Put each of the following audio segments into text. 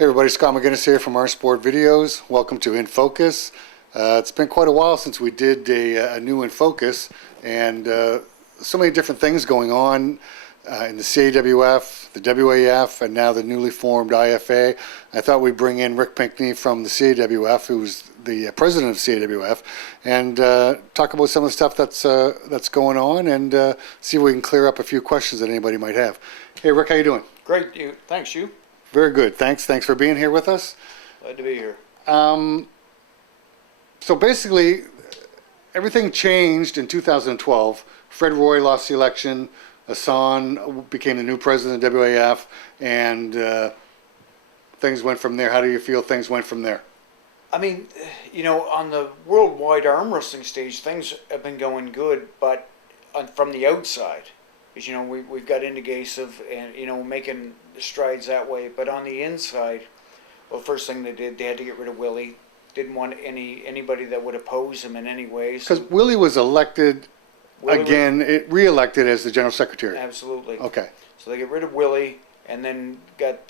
Hey everybody, Scott McGinnis here from Our Sport Videos. Welcome to In Focus. It's been quite a while since we did a new In Focus, and so many different things going on in the CAWF, the WAF, and now the newly formed IFA. I thought we'd bring in Rick Pinkney from the CAWF, who's the president of CAWF, and talk about some of the stuff that's going on, and see if we can clear up a few questions that anybody might have. Hey Rick, how you doing? Great, thanks you. Very good, thanks for being here with us. Glad to be here. So basically, everything changed in 2012. Fred Roy lost the election, Hassan became the new president of WAF, and things went from there. How do you feel things went from there? I mean, you know, on the worldwide arm wrestling stage, things have been going good, but from the outside, because, you know, we've got Indegasive and, you know, making strides that way, but on the inside, well, first thing they did, they had to get rid of Willie. Didn't want anybody that would oppose him in any way. Because Willie was elected re-elected as the general secretary. Absolutely. Okay. So they get rid of Willie, and then got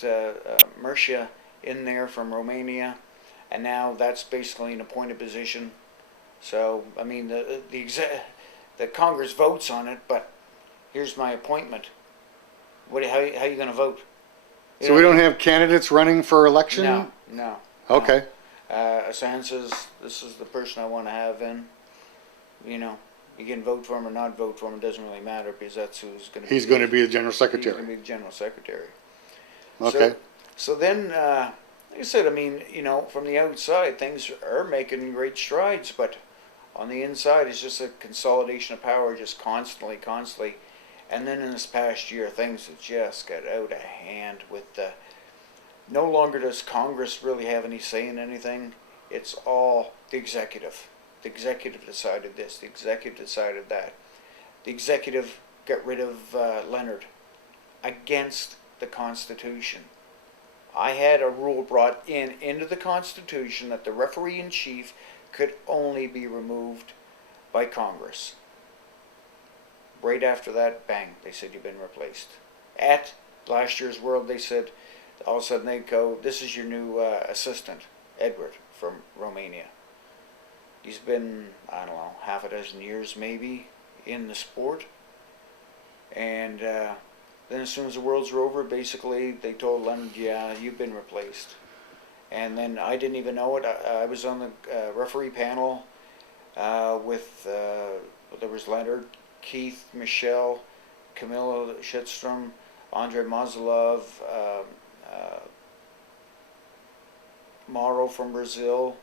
Mircea in there from Romania, and now that's basically an appointed position. So I mean, the Congress votes on it, but here's my appointment. How are you going to vote? So we don't have candidates running for election? No. Okay. Hassan says, this is the person I want to have in. You know, you can vote for him or not vote for him. It doesn't really matter, because that's who's going to be. He's going to be the general secretary. He's going to be the general secretary. Okay. So then, like I said, I mean, you know, from the outside, things are making great strides, but on the inside, it's just a consolidation of power, just constantly. And then in this past year, things have just got out of hand with the... No longer does Congress really have any say in anything. It's all the executive. The executive decided this. The executive decided that. The executive got rid of Leonard against the Constitution. I had a rule brought into the Constitution that the referee-in-chief could only be removed by Congress. Right after that, bang, they said you've been replaced. At last year's World, they said, all of a sudden they go, this is your new assistant, Edward, from Romania. He's been, I don't know, half a dozen years maybe in the sport. And then as soon as the Worlds were over, basically they told Leonard, yeah, you've been replaced. And then I didn't even know it. I was on the referee panel with, there was Leonard, Keith, Michelle, Camilla Schittstrom, Andre Mazalov, Mauro from Brazil,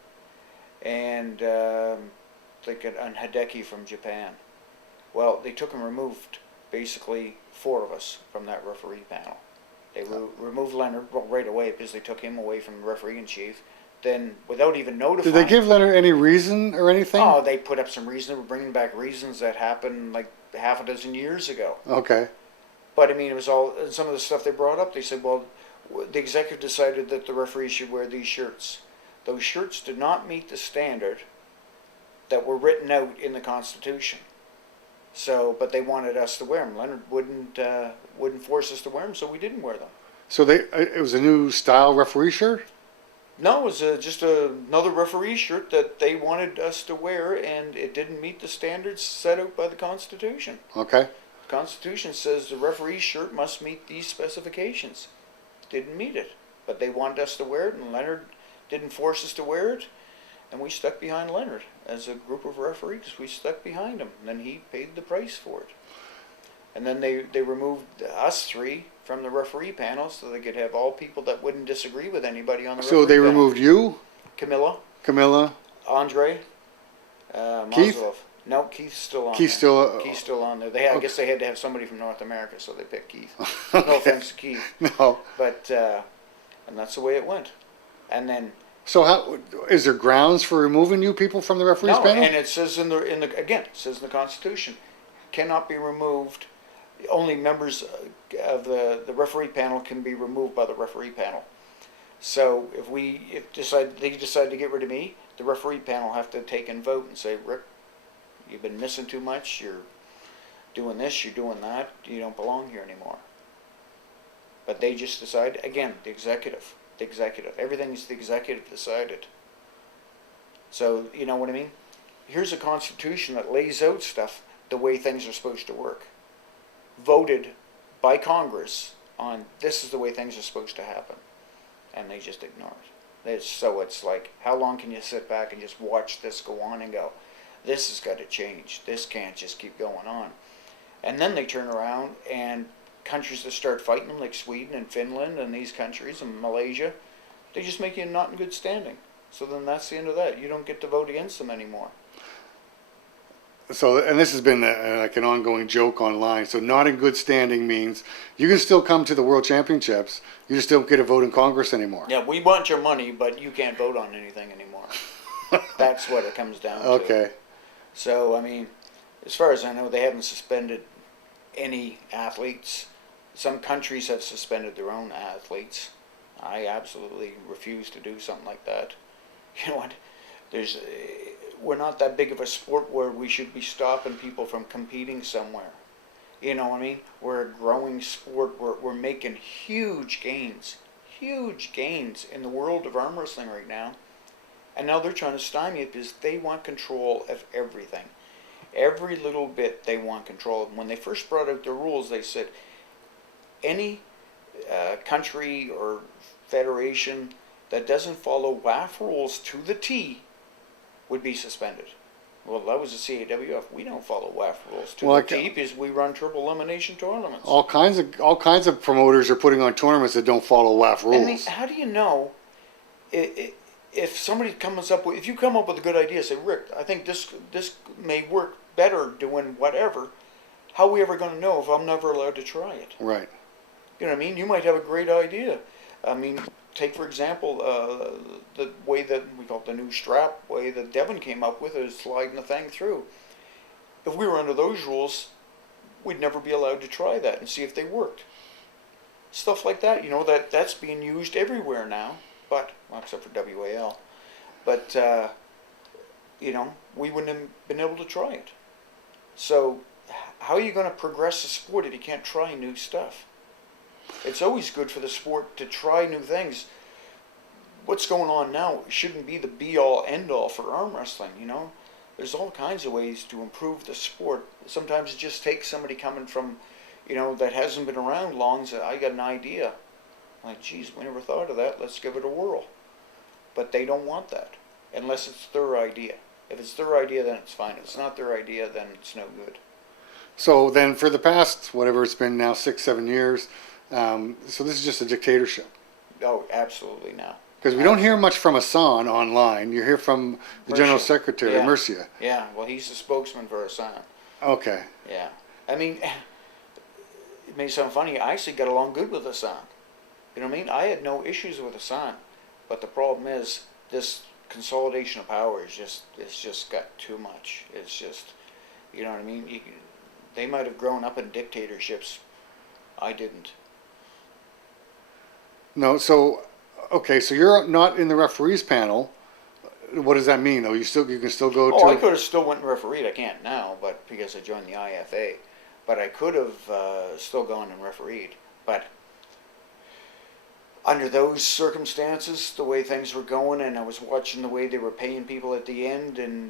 and Hideki from Japan. Well, they took and removed basically 4 of us from that referee panel. They removed Leonard right away because they took him away from the referee-in-chief. Then, without even notifying... Did they give Leonard any reason or anything? Oh, they put up some reason. They were bringing back reasons that happened like half a dozen years ago. Okay. But, I mean, it was all... Some of the stuff they brought up, they said, well, the executive decided that the referee should wear these shirts. Those shirts did not meet the standard that were written out in the Constitution. So, but they wanted us to wear them. Leonard wouldn't force us to wear them, so we didn't wear them. So it was a new style referee shirt? No, it was just another referee shirt that they wanted us to wear, and it didn't meet the standards set out by the Constitution. Okay. The Constitution says the referee shirt must meet these specifications. Didn't meet it, but they wanted us to wear it, and Leonard didn't force us to wear it, and we stuck behind Leonard as a group of referees. We stuck behind him, and then he paid the price for it. And then they removed us 3 from the referee panel so they could have all people that wouldn't disagree with anybody on the referee panel. So they removed you? Camilla, Andre, Keith? Mazalov. No, Keith's still on Keith's there. Keith's still on there. I guess they had to have somebody from North America, so they picked Keith. No offense to Keith. No. But, and that's the way it went. And then... So how is there grounds for removing you people from the referees panel? No, and it says in the again, it says in the Constitution, cannot be removed. Only members of the referee panel can be removed by the referee panel. So if they decide to get rid of me, the referee panel have to take and vote and say, Rick, you've been missing too much. You're doing this. You're doing that. You don't belong here anymore. But they just decide, again, the executive. the executive. Everything's the executive decided. So, you know what I mean? Here's a constitution that lays out stuff the way things are supposed to work. Voted by Congress on this is the way things are supposed to happen. And they just ignore it. So it's like, how long can you sit back and just watch this go on and go, this has got to change. This can't just keep going on. And then they turn around and countries that start fighting them, like Sweden and Finland and these countries and Malaysia, they just make you not in good standing. So then that's the end of that. You don't get to vote against them anymore. So, and this has been like an ongoing joke online. So, not in good standing means you can still come to the World Championships. You just don't get a vote in Congress anymore. Yeah, we want your money, but you can't vote on anything anymore. That's what it comes down to. Okay. So, I mean, as far as I know, they haven't suspended any athletes. Some countries have suspended their own athletes. I absolutely refuse to do something like that. You know what? We're not that big of a sport where we should be stopping people from competing somewhere. You know what I mean? We're a growing sport. We're making huge gains in the world of arm wrestling right now. And now they're trying to stymie it because they want control of everything. Every little bit they want control of. When they first brought out their rules, they said any country or federation that doesn't follow CAWF rules to the T would be suspended. Well, that was the CAWF. We don't follow CAWF rules to the T because we run triple elimination tournaments. All kinds of promoters are putting on tournaments that don't follow CAWF rules. And how do you know if somebody comes up with, if you come up with a good idea, say, Rick, I think this may work better doing whatever. How are we ever going to know if I'm never allowed to try it? Right. You know what I mean? You might have a great idea. I mean, take for example the way that we call it the new strap way that Devin came up with is sliding the thing through. If we were under those rules, we'd never be allowed to try that and see if they worked. Stuff like that, you know, that's being used everywhere now, but well, except for WAL. But you know, we wouldn't have been able to try it. So how are you going to progress the sport if you can't try new stuff? It's always good for the sport to try new things. What's going on now shouldn't be the be-all, end-all for arm wrestling, you know? There's all kinds of ways to improve the sport. Sometimes it just takes somebody coming from, you know, that hasn't been around long and say, I got an idea. Like, geez, we never thought of that. Let's give it a whirl. But they don't want that, unless it's their idea. If it's their idea, then it's fine. If it's not their idea, then it's no good. So then for the past, whatever it's been now, 6-7 years, so this is just a dictatorship. Oh, absolutely now. Because we don't hear much from Hassan online. You hear from the General Secretary, yeah. Murcia. Yeah, well, he's the spokesman for Hassan. Okay. Yeah. I mean, it may sound funny. I actually got along good with Hassan. You know what I mean? I had no issues with Hassan. But the problem is, this consolidation of power is it's just got too much. It's just, you know what I mean? They might have grown up in dictatorships. I didn't. No, so, okay, so you're not in the referees panel. What does that mean, though? You can still go to... Oh, I could have still went and refereed. I can't now, but because I joined the IFA. But I could have still gone and refereed. But under those circumstances, the way things were going, and I was watching the way they were paying people at the end, and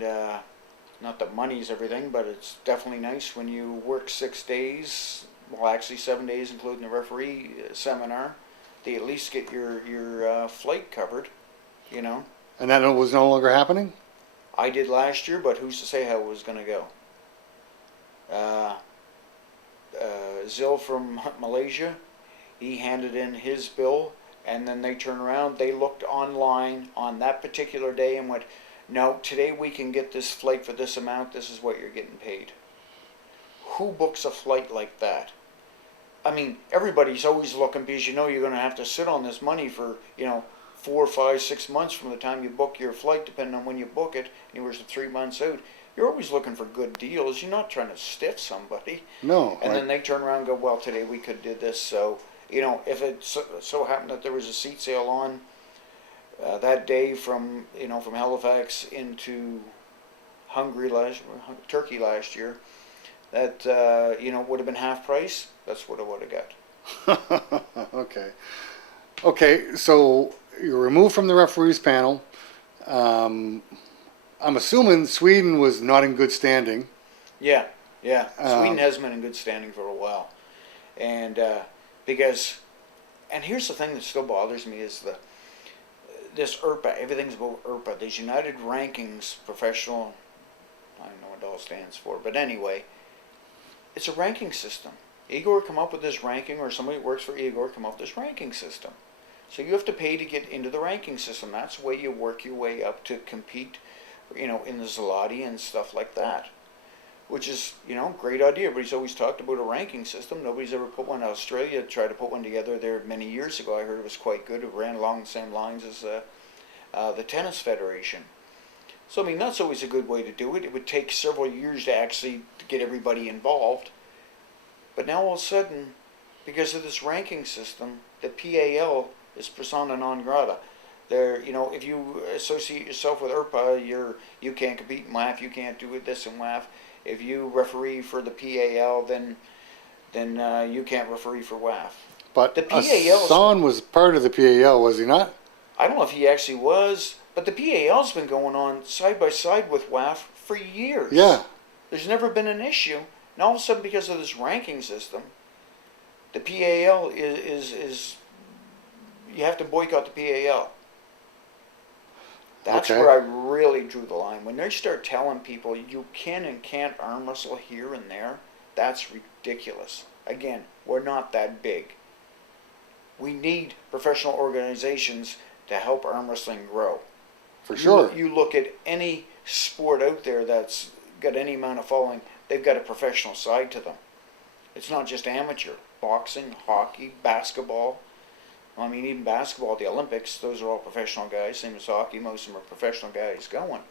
not that money's everything, but it's definitely nice when you work 6 days, well, actually 7 days, including the referee seminar. They at least get your flight covered, you know. And that was no longer happening? I did last year, but who's to say how it was going to go? Zil from Malaysia, he handed in his bill, and then they turned around, they looked online on that particular day and went, no, today we can get this flight for this amount, this is what you're getting paid. Who books a flight like that? I mean, everybody's always looking because you know you're going to have to sit on this money for, you know, 4, 5, 6 months from the time you book your flight, depending on when you book it, anywhere to 3 months out. You're always looking for good deals. You're not trying to stiff somebody. No. And then they turn around and go, well, today we could do this. So, you know, if it so happened that there was a seat sale on that day from, you know, from Halifax into Turkey last year, that, you know, would have been half price, that's what I would have got. Okay. Okay, so you're removed from the referees panel. Um, I'm assuming Sweden was not in good standing. Yeah, yeah. Sweden Um, has been in good standing for a while, and because, and here's the thing that still bothers me is this ERPA. Everything's about ERPA. These United Rankings Professional. I don't know what it all stands for, but anyway, it's a ranking system. Igor come up with this ranking, or somebody who works for Igor come up with this ranking system. So you have to pay to get into the ranking system. That's the way you work your way up to compete, in the Zloty and stuff like that. Which is, great idea. Everybody's always talked about a ranking system. Nobody's ever put one. Australia tried to put one together there many years ago. I heard it was quite good. It ran along the same lines as the Tennis Federation. So, I mean, that's always a good way to do it. It would take several years to actually get everybody involved. But now all of a sudden, because of this ranking system, the PAL is persona non grata. If you associate yourself with ERPA, you can't compete in WAF, you can't do this in WAF. If you referee for the PAL, then you can't referee for WAF. but The PAL, Hassan was part of the PAL, was he not? I don't know if he actually was, but the PAL's been going on side by side with WAF for years. Yeah. There's never been an issue. And all of a sudden, because of this ranking system, the PAL is you have to boycott the PAL. That's Okay. where I really drew the line. When they start telling people you can and can't arm wrestle here and there, that's ridiculous. Again, we're not that big. We need professional organizations to help arm wrestling grow. For sure. You look at any sport out there that's got any amount of following, they've got a professional side to them. It's not just amateur. Boxing, hockey, basketball. I mean, even basketball at the Olympics, those are all professional guys. Same as hockey, most of them are professional guys going.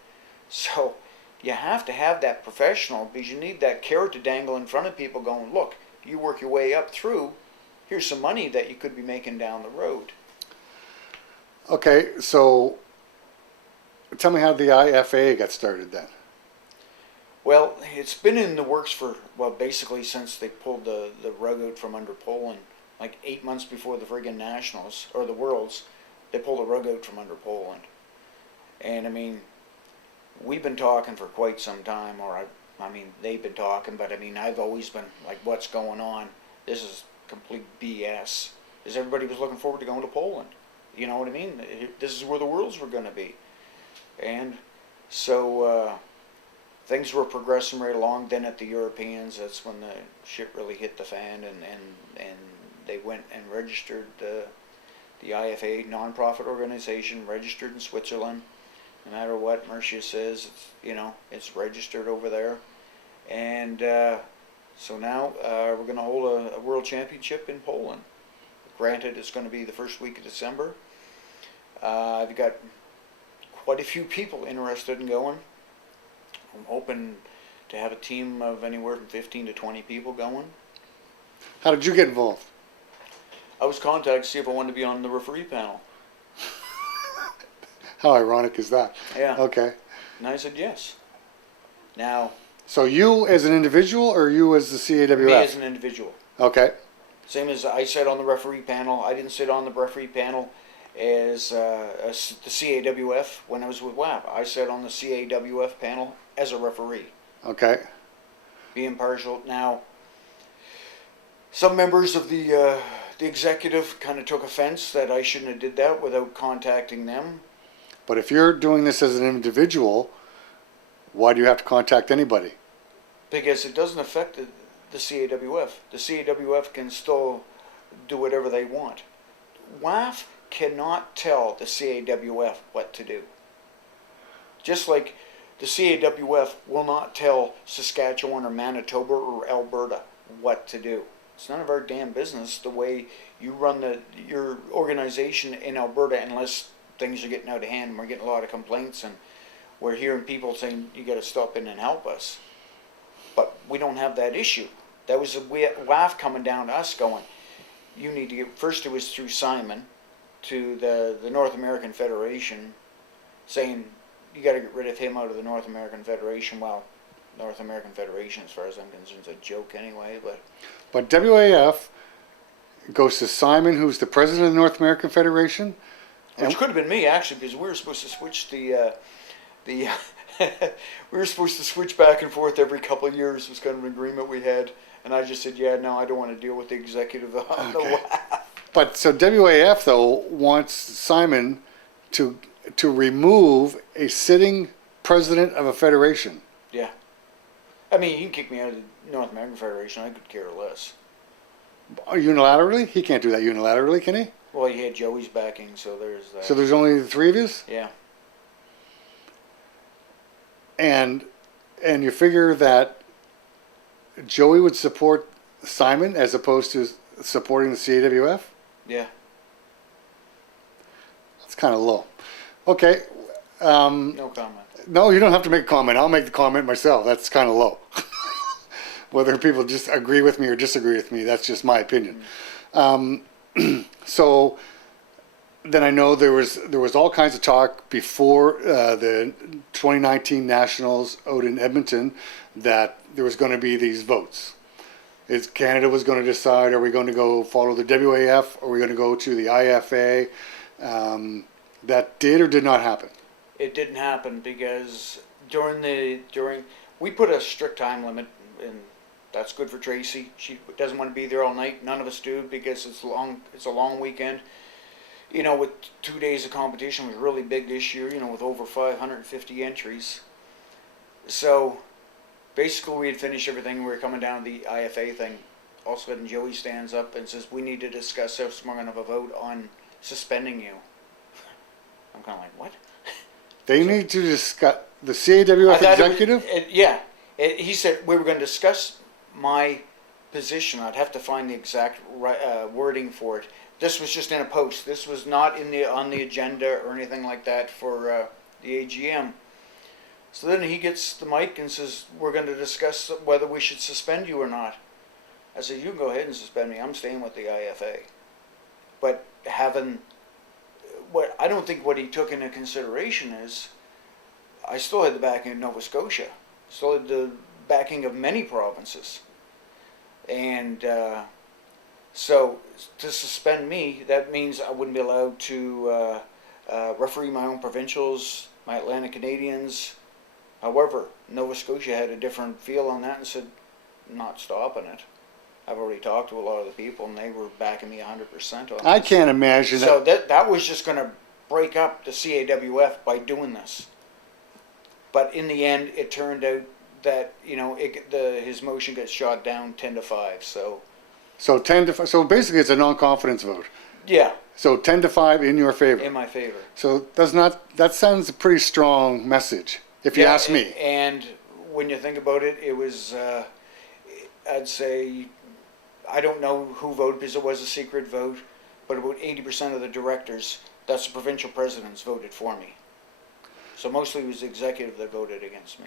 So you have to have that professional because you need that carrot to dangle in front of people going, look, you work your way up through, here's some money that you could be making down the road. Okay, so tell me how the IFA got started then. Well, it's been in the works for, basically since they pulled the rug out from under Poland. Like 8 months before the friggin' Nationals, or the Worlds, they pulled the rug out from under Poland. And I mean, we've been talking for quite some time, or I mean, they've been talking, but I mean, I've always been like, what's going on? This is complete BS. Because everybody was looking forward to going to Poland. You know what I mean? This is where the Worlds were going to be. And so things were progressing right along. Then at the Europeans, that's when the shit really hit the fan, and they went and registered the IFA, non-profit organization, registered in Switzerland. No matter what Mercia says, it's registered over there. And so now we're going to hold a world championship in Poland. Granted, it's going to be the first week of December. I've got quite a few people interested in going. I'm hoping to have a team of anywhere from 15 to 20 people going. How did you get involved? I was contacted to see if I wanted to be on the referee panel. How ironic is that? Yeah. Okay. And I said yes. Now, So you as an individual or you as the CAWF? me as an individual. Okay. Same as I sat on the referee panel. I didn't sit on the referee panel as the CAWF when I was with WAP. I sat on the CAWF panel as a referee. Okay. Be impartial. Now, some members of the executive kind of took offense that I shouldn't have did that without contacting them. But if you're doing this as an individual, why do you have to contact anybody? Because it doesn't affect the CAWF. The CAWF can still do whatever they want. WAF cannot tell the CAWF what to do. Just like the CAWF will not tell Saskatchewan or Manitoba or Alberta what to do. It's none of our damn business the way you run your organization in Alberta unless things are getting out of hand and we're getting a lot of complaints and we're hearing people saying you got to stop in and help us. But we don't have that issue. That was a WAF coming down to us going, you need to get, first it was through Simon to the North American Federation saying you got to get rid of him out of the North American Federation. Well, North American Federation, as far as I'm concerned, is a joke anyway. But WAF goes to Simon, who's the president of the North American Federation. Which could have been me, actually, because we were supposed to switch the we were supposed to switch back and forth every couple of years. It was kind of an agreement we had, and I just said, yeah, no, I don't want to deal with the executive on the WAF. But so WAF though wants Simon to remove a sitting president of a federation. Yeah, I mean, you can kick me out of the North American Federation. I could care less. Unilaterally? He can't do that unilaterally, can he? Well, he had Joey's backing, so there's that. So there's only the three of you? Yeah. And you figure that Joey would support Simon as opposed to supporting the CAWF? Yeah. That's kind of low. Okay. No comment. No, you don't have to make a comment. I'll make the comment myself. That's kind of low. Whether people just agree with me or disagree with me, that's just my opinion. So then I know there was all kinds of talk before the 2019 Nationals out in Edmonton that there was going to be these votes. Canada was going to decide, are we going to go follow the WAF, or are we going to go to the IFA? That did or did not happen? It didn't happen because we put a strict time limit, and that's good for Tracy. She doesn't want to be there all night. None of us do, because it's long. It's a long weekend. You know, with 2 days of competition was really big this year. You know, with over 550 entries. So basically, we had finished everything. We were coming down to the IFA thing. All of a sudden, Joey stands up and says, "We need to discuss if we're going to have a vote on suspending you." I'm kind of like, what? They need to discuss the CAWF executive? He said we were going to discuss my position. I'd have to find the exact wording for it. This was just in a post. This was not on the agenda or anything like that for the AGM. So then he gets the mic and says, "We're going to discuss whether we should suspend you or not." I said, "You can go ahead and suspend me. I'm staying with the IFA." But I don't think what he took into consideration is I still had the backing of Nova Scotia, still had the backing of many provinces. And so to suspend me, that means I wouldn't be allowed to referee my own provincials, my Atlantic Canadians. However, Nova Scotia had a different feel on that and said, "I'm not stopping it." I've already talked to a lot of the people, and they were backing me 100% on this. I can't imagine So that was just going to break up the CAWF by doing this. But in the end, it turned out that his motion gets shot down 10-5. So 10-5. So basically, it's a non-confidence vote. Yeah. So 10-5 in your favor. In my favor. So that sounds a pretty strong message, if you ask me. And when you think about it, it was I'd say, I don't know who voted because it was a secret vote, but about 80% of the directors, that's the provincial presidents, voted for me. So mostly it was the executive that voted against me.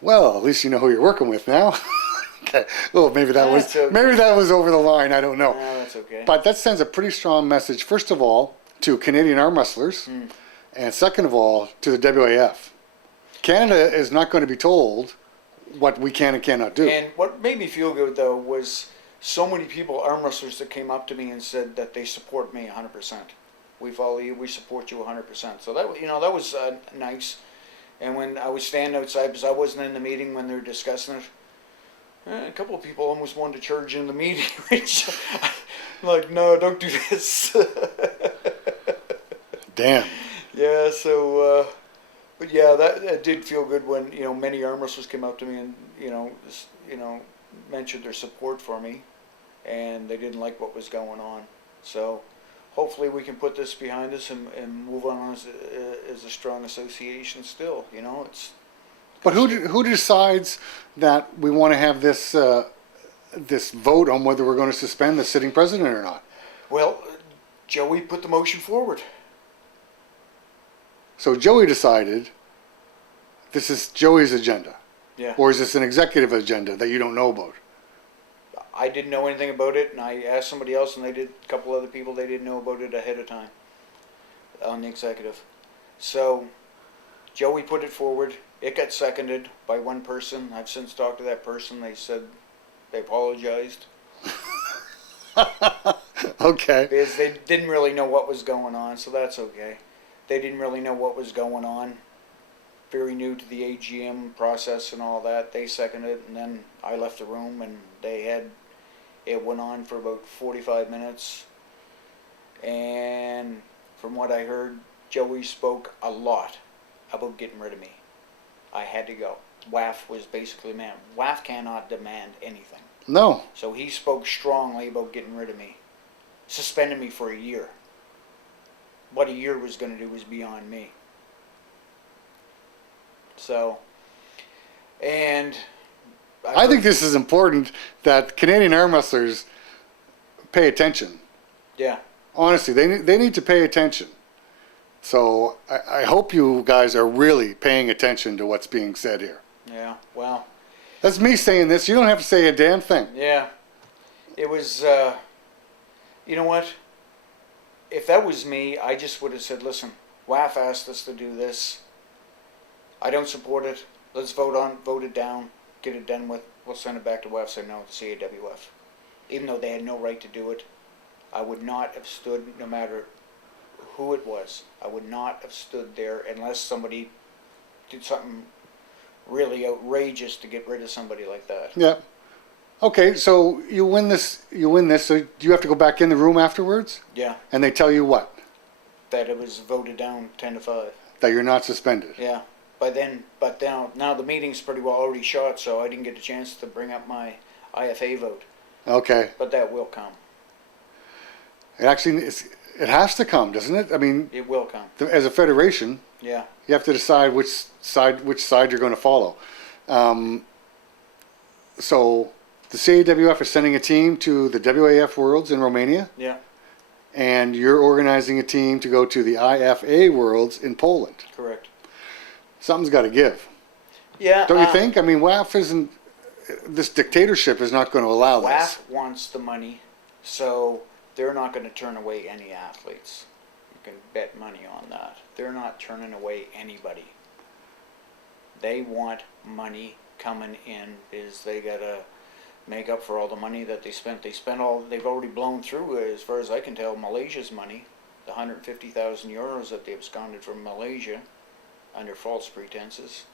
Well, at least you know who you're working with now. Okay. Well, maybe that was over the line. I don't know. No, that's okay. But that sends a pretty strong message. First of all, to Canadian arm wrestlers, and second of all, to the WAF. Canada is not going to be told what we can and cannot do. And what made me feel good, though, was so many people, arm wrestlers, that came up to me and said that they support me 100%. We follow you, we support you 100%. So that was nice. And when I was standing outside, because I wasn't in the meeting when they were discussing it, a couple of people almost wanted to charge in the meeting, which I'm like, no, don't do this. Damn. Yeah, so... But yeah, that did feel good when many arm wrestlers came up to me and mentioned their support for me, and they didn't like what was going on. So hopefully we can put this behind us and move on as a strong association. Still, it's. But who decides that we want to have this this vote on whether we're going to suspend the sitting president or not? Well, Joey put the motion forward. So Joey decided this is Joey's agenda. Yeah. Or is this an executive agenda that you don't know about? I didn't know anything about it, and I asked somebody else, and a couple other people, they didn't know about it ahead of time on the executive. So Joey put it forward. It got seconded by one person. I've since talked to that person. They said they apologized. Okay. because they didn't really know what was going on, so that's okay. They didn't really know what was going on. Very new to the AGM process and all that. They seconded it, and then I left the room, and it went on for about 45 minutes. And from what I heard, Joey spoke a lot about getting rid of me. I had to go. CAWF was basically, man, CAWF cannot demand anything. No. So he spoke strongly about getting rid of me. Suspended me for a year. What a year was going to do was beyond me. So, and I think this is important that Canadian arm wrestlers pay attention. Yeah. Honestly, they need to pay attention. So I hope you guys are really paying attention to what's being said here. Yeah, well. That's me saying this. You don't have to say a damn thing. Yeah. It was, you know what? If that was me, I just would have said, listen, CAWF asked us to do this. I don't support it. Let's vote it down, get it done with. We'll send it back to CAWF, say no to CAWF. Even though they had no right to do it, I would not have stood, no matter who it was, I would not have stood there unless somebody did something really outrageous to get rid of somebody like that. Yeah. Okay, so you win this. So do you have to go back in the room afterwards? Yeah, And they tell you what? that it was voted down 10-5. That you're not suspended. Yeah, but now the meeting's pretty well already shot, so I didn't get a chance to bring up my IFA vote. Okay. But that will come. It has to come, doesn't it? I mean, It will come. as a federation, Yeah, you have to decide which side you're going to follow. So the CAWF is sending a team to the WAF Worlds in Romania, yeah, and you're organizing a team to go to the IFA Worlds in Poland. correct. Something's got to give, Yeah, don't you think? I mean, WAF isn't. This dictatorship is not going to allow this. WAF wants the money, so they're not going to turn away any athletes. You can bet money on that. They're not turning away anybody. They want money coming in because they got to make up for all the money that they spent. They've already blown through, as far as I can tell, Malaysia's money, the 150,000 euros that they absconded from Malaysia under false pretenses.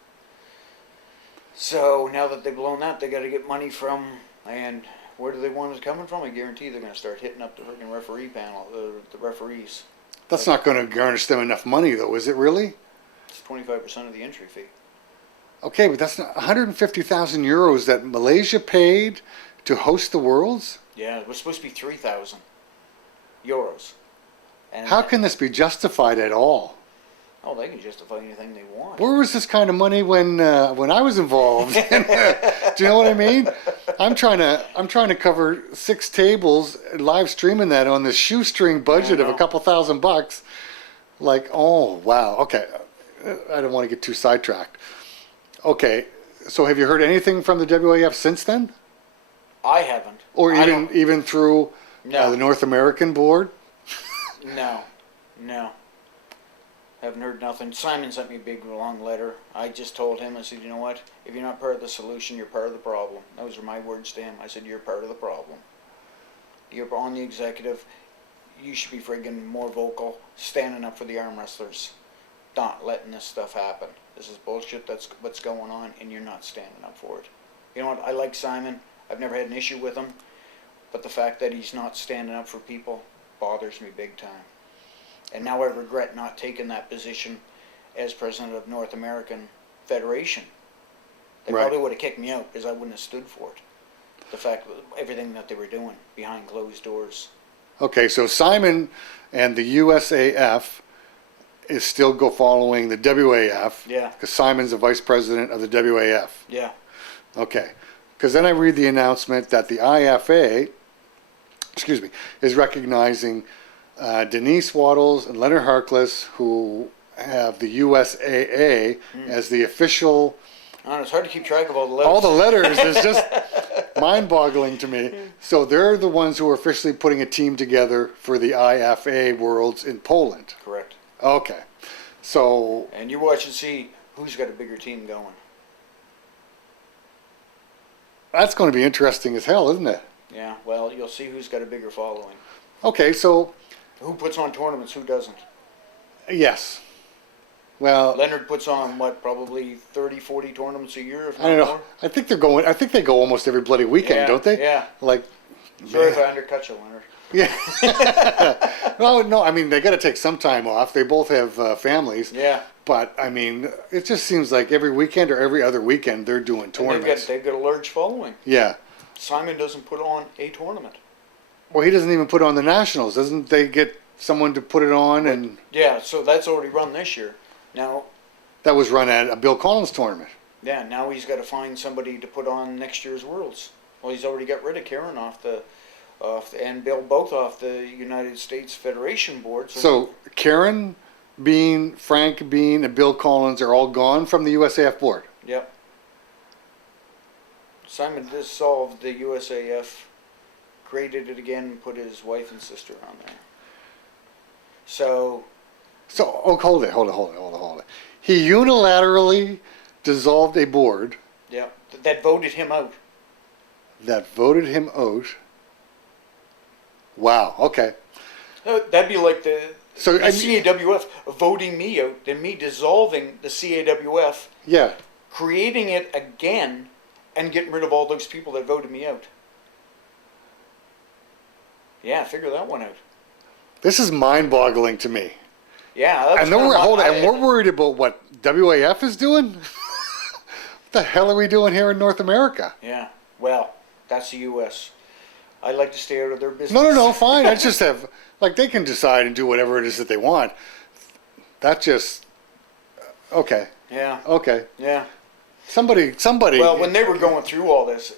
So now that they've blown that, they got to get money from, and where do they want it coming from? I guarantee they're going to start hitting up the freaking referee panel, the referees. That's not going to garnish them enough money, though, is it really? It's 25% of the entry fee. Okay, but that's not 150,000 euros that Malaysia paid to host the Worlds? Yeah, it was supposed to be 3,000 euros. And How can this be justified at all? Oh, they can justify anything they want. Where was this kind of money when I was involved? Do you know what I mean? I'm trying to cover 6 tables, live streaming that on this shoestring budget of a couple $1,000. Like, oh wow, okay. I don't want to get too sidetracked. Okay, so have you heard anything from the WAF since then? I haven't. Or I don't- even through No. the North American board? No. Haven't heard nothing. Simon sent me a big long letter. I just told him, I said, you know what? If you're not part of the solution, you're part of the problem. Those are my words to him. I said, you're part of the problem. You're on the executive. You should be friggin' more vocal, standing up for the arm wrestlers, not letting this stuff happen. This is bullshit. That's what's going on, and you're not standing up for it. You know what? I like Simon. I've never had an issue with him, but the fact that he's not standing up for people bothers me big time. And now I regret not taking that position as president of North American Federation. They Right. probably would have kicked me out because I wouldn't have stood for it. The fact that everything that they were doing behind closed doors. Okay, so Simon and the USAF is still following the WAF. Yeah. Because Simon's the vice president of the WAF. Yeah. Okay. Because then I read the announcement that the IFA, is recognizing Denise Waddles and Leonard Harkless, who have the USAA as the official. It's hard to keep track of all the letters. All the letters is just mind-boggling to me. So they're the ones who are officially putting a team together for the IFA Worlds in Poland. Correct. Okay. So And you watch and see who's got a bigger team going. that's going to be interesting as hell, isn't it? Yeah, well, you'll see who's got a bigger following. Okay, so Who puts on tournaments, who doesn't? yes. Well, Leonard puts on, what, probably 30, 40 tournaments a year, if I not don't know. more? I think they're going. I think they go almost every bloody weekend, Yeah, don't they? yeah. Like, Sorry if man. I undercut you, Leonard. Yeah. Well, no, I mean, they got to take some time off. They both have families. Yeah. But, I mean, it just seems like every weekend or every other weekend they're doing And tournaments. they've got a large following. Yeah. Simon doesn't put on a tournament. Well, he doesn't even put on the Nationals. Doesn't they get someone to put it on? And Yeah, so that's already run this year. Now, that was run at a Bill Collins tournament. yeah, now he's got to find somebody to put on next year's Worlds. Well, he's already got rid of Karen and Bill both off the United States Federation Board. So Karen Bean, Frank Bean, and Bill Collins are all gone from the USAF board. Yep. Simon dissolved the USAF, created it again, and put his wife and sister on there. So, Oh, hold it. He unilaterally dissolved a board yeah, that voted him out. that voted him out. Wow. Okay. That'd be like the So I mean, CAWF voting me out, then me dissolving the CAWF, yeah. creating it again, and getting rid of all those people that voted me out. Yeah, figure that one out. This is mind-boggling to me. Yeah, that's And then kinda we're worried about what WAF is doing. What the hell are we doing here in North America? Yeah, well, that's the U.S. I like to stay out of their business. No, fine. I just have like they can decide and do whatever it is that they want. That just okay. Yeah, Okay. yeah. Somebody. Well, when they were going through all this,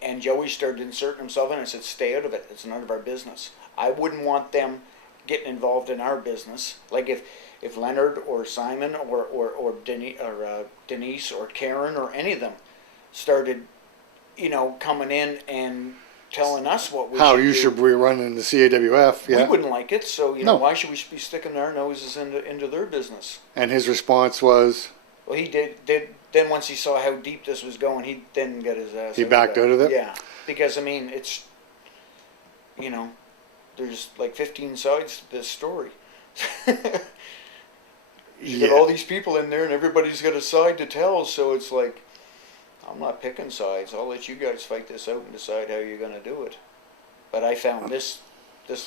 and Joey started inserting himself in, I said, stay out of it. It's none of our business. I wouldn't want them getting involved in our business. Like if Leonard or Simon or Denise or Karen or any of them started, coming in and telling us what we how should you do, should be running the CAWF, yeah. we wouldn't like it. So No. why should we be sticking our noses into their business? And his response was Well, he did. Then once he saw how deep this was going, he then got his ass. He backed out of it? Yeah, because I mean, it's there's like 15 sides to this story. You yeah. got all these people in there, and everybody's got a side to tell. So it's like, I'm not picking sides. I'll let you guys fight this out and decide how you're going to do it. But I found this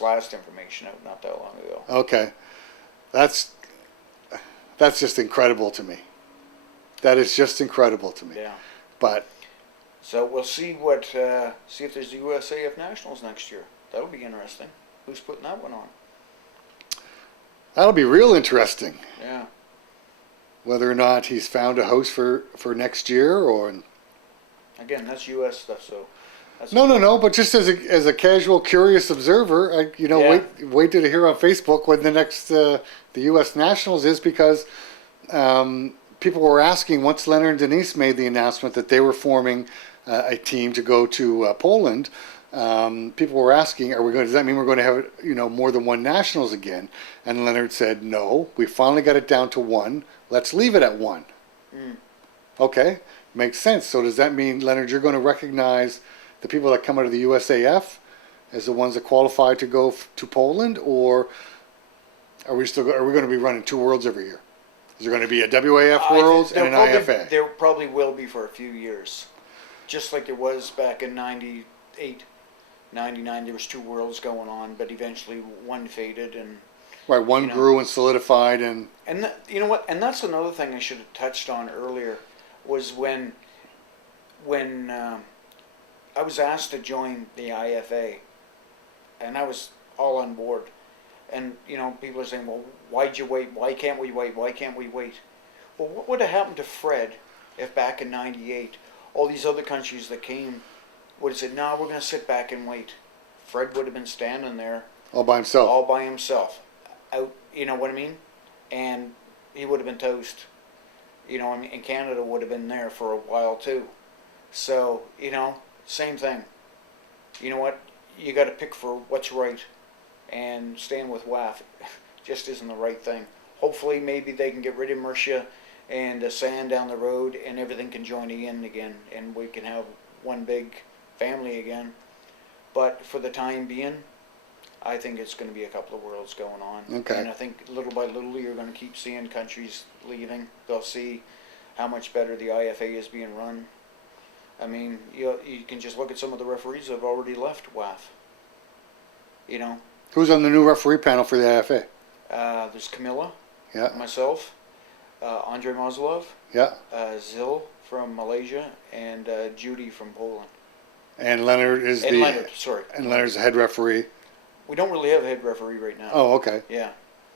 last information out not that long ago. Okay. That's just incredible to me. That is just incredible to me. Yeah. But So we'll see see if there's the USAF Nationals next year. That'll be interesting. Who's putting that one on? that'll be real interesting. Yeah. Whether or not he's found a host for next year or Again, that's U.S. stuff, so. That's no. But just as a casual, curious observer, Yeah. wait to hear on Facebook when the next the U.S. Nationals is because people were asking once Leonard and Denise made the announcement that they were forming a team to go to Poland. People were asking, does that mean we're going to have more than one Nationals again? And Leonard said, no, we finally got it down to one. Let's leave it at one. Okay, makes sense. So does that mean, Leonard, you're going to recognize the people that come out of the USAF as the ones that qualify to go to Poland, or are we going to be running two worlds every year? Is there going to be a WAF Worlds and an IFA? There probably will be for a few years. Just like there was back in 98, 99, there was two worlds going on, but eventually one faded. And Right, one grew and solidified and... you know what? And that's another thing I should have touched on earlier, was when I was asked to join the IFA, and I was all on board. And, people are saying, well, why'd you wait? Why can't we wait? Why can't we wait? Well, what would have happened to Fred if back in 98, all these other countries that came would have said, no, we're going to sit back and wait? Fred would have been standing there. all by himself. All by himself. Out, you know what I mean? And he would have been toast. And Canada would have been there for a while too. So, same thing. You know what? You got to pick for what's right. And staying with WAF just isn't the right thing. Hopefully, maybe they can get rid of Mercia and the sand down the road, and everything can join in again, and we can have one big family again. But for the time being, I think it's going to be a couple of worlds going on. Okay. And I think little by little you're going to keep seeing countries leaving. They'll see how much better the IFA is being run. I mean, you can just look at some of the referees that have already left WAF. You know, Who's on the new referee panel for the IFA? there's Camilla, Yeah, myself, Andre Mazlov, yeah. Zil from Malaysia, and Judy from Poland. And Leonard is And Leonard, sorry. And Leonard's the head referee. We don't really have a head referee right now. Oh, okay. Yeah,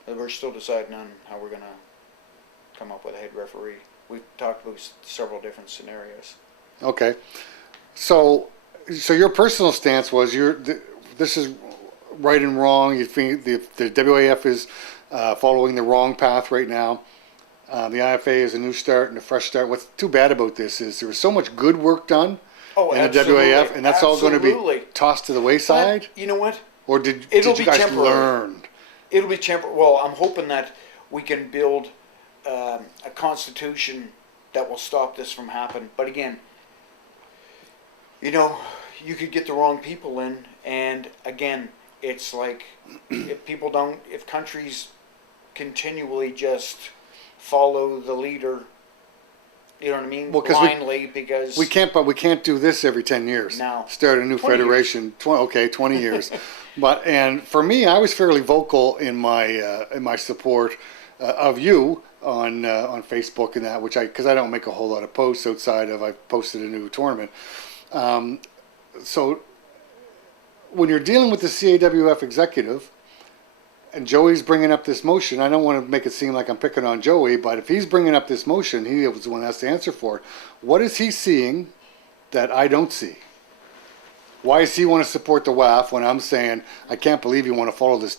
but we're still deciding on how we're going to come up with a head referee. We've talked about several different scenarios. Okay. So your personal stance was this is right and wrong. You think the WAF is following the wrong path right now. The IFA is a new start and a fresh start. What's too bad about this is there was so much good work done in absolutely. the WAF, and that's all going to be tossed to the wayside? But you know what? Or did It'll you be guys temporary. learn? It'll be temporary. Well, I'm hoping that we can build a constitution that will stop this from happening. But again, you know, you could get the wrong people in, and again, it's like if countries continually just follow the leader, you know what I mean, Well, blindly, because we can't do this every 10 years. No. Start a new 20 federation. 20 years. And for me, I was fairly vocal in my support of you on Facebook and that, because I don't make a whole lot of posts outside of I posted a new tournament. So when you're dealing with the CAWF executive, and Joey's bringing up this motion, I don't want to make it seem like I'm picking on Joey, but if he's bringing up this motion, he was the one that has to answer for it. What is he seeing that I don't see? Why does he want to support the WAF when I'm saying, I can't believe you want to follow this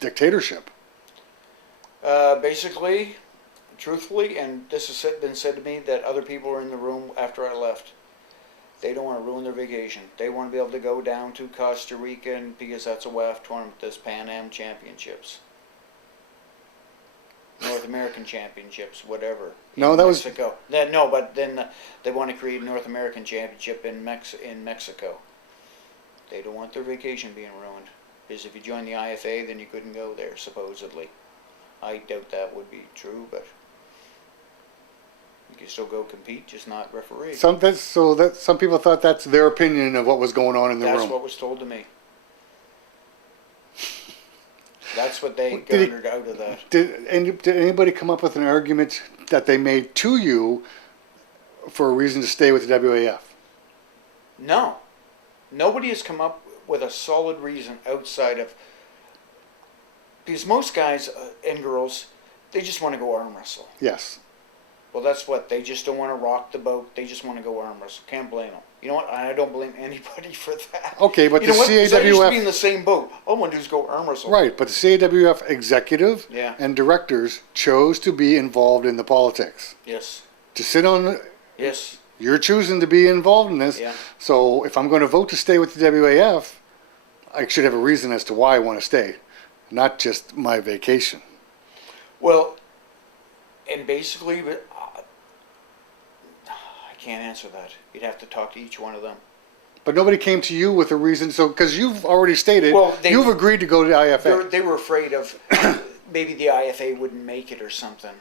dictatorship? basically, truthfully, and this has been said to me, that other people were in the room after I left. They don't want to ruin their vacation. They want to be able to go down to Costa Rica, and because that's a WAF tournament, there's Pan Am Championships, North American Championships, whatever. No, that was Mexico. No, but then they want to create a North American Championship in Mexico. They don't want their vacation being ruined. Because if you join the IFA, then you couldn't go there, supposedly. I doubt that would be true, but you can still go compete, just not referee. some people thought that's their opinion of what was going on in the room. That's what was told to me. That's what they garnered out of that. Did anybody come up with an argument that they made to you for a reason to stay with the WAF? No. Nobody has come up with a solid reason outside of... Because most guys and girls, they just want to go arm wrestle. Yes. Well, that's what. They just don't want to rock the boat. They just want to go arm wrestle. Can't blame them. You know what? I don't blame anybody for that. Okay, but you the know what? 'Cause I used to be in CAWF... the same boat. All I want to do is go arm wrestle. Right, but the CAWF executive Yeah. and directors chose to be involved in the politics. Yes. To sit on... Yes. You're choosing to be involved in this. Yeah. So if I'm going to vote to stay with the WAF, I should have a reason as to why I want to stay, not just my vacation. Well, and basically, I can't answer that. You'd have to talk to each one of them. But nobody came to you with a reason. So because you've already stated, you've agreed to go to the IFA. They were afraid of maybe the IFA wouldn't make it or something.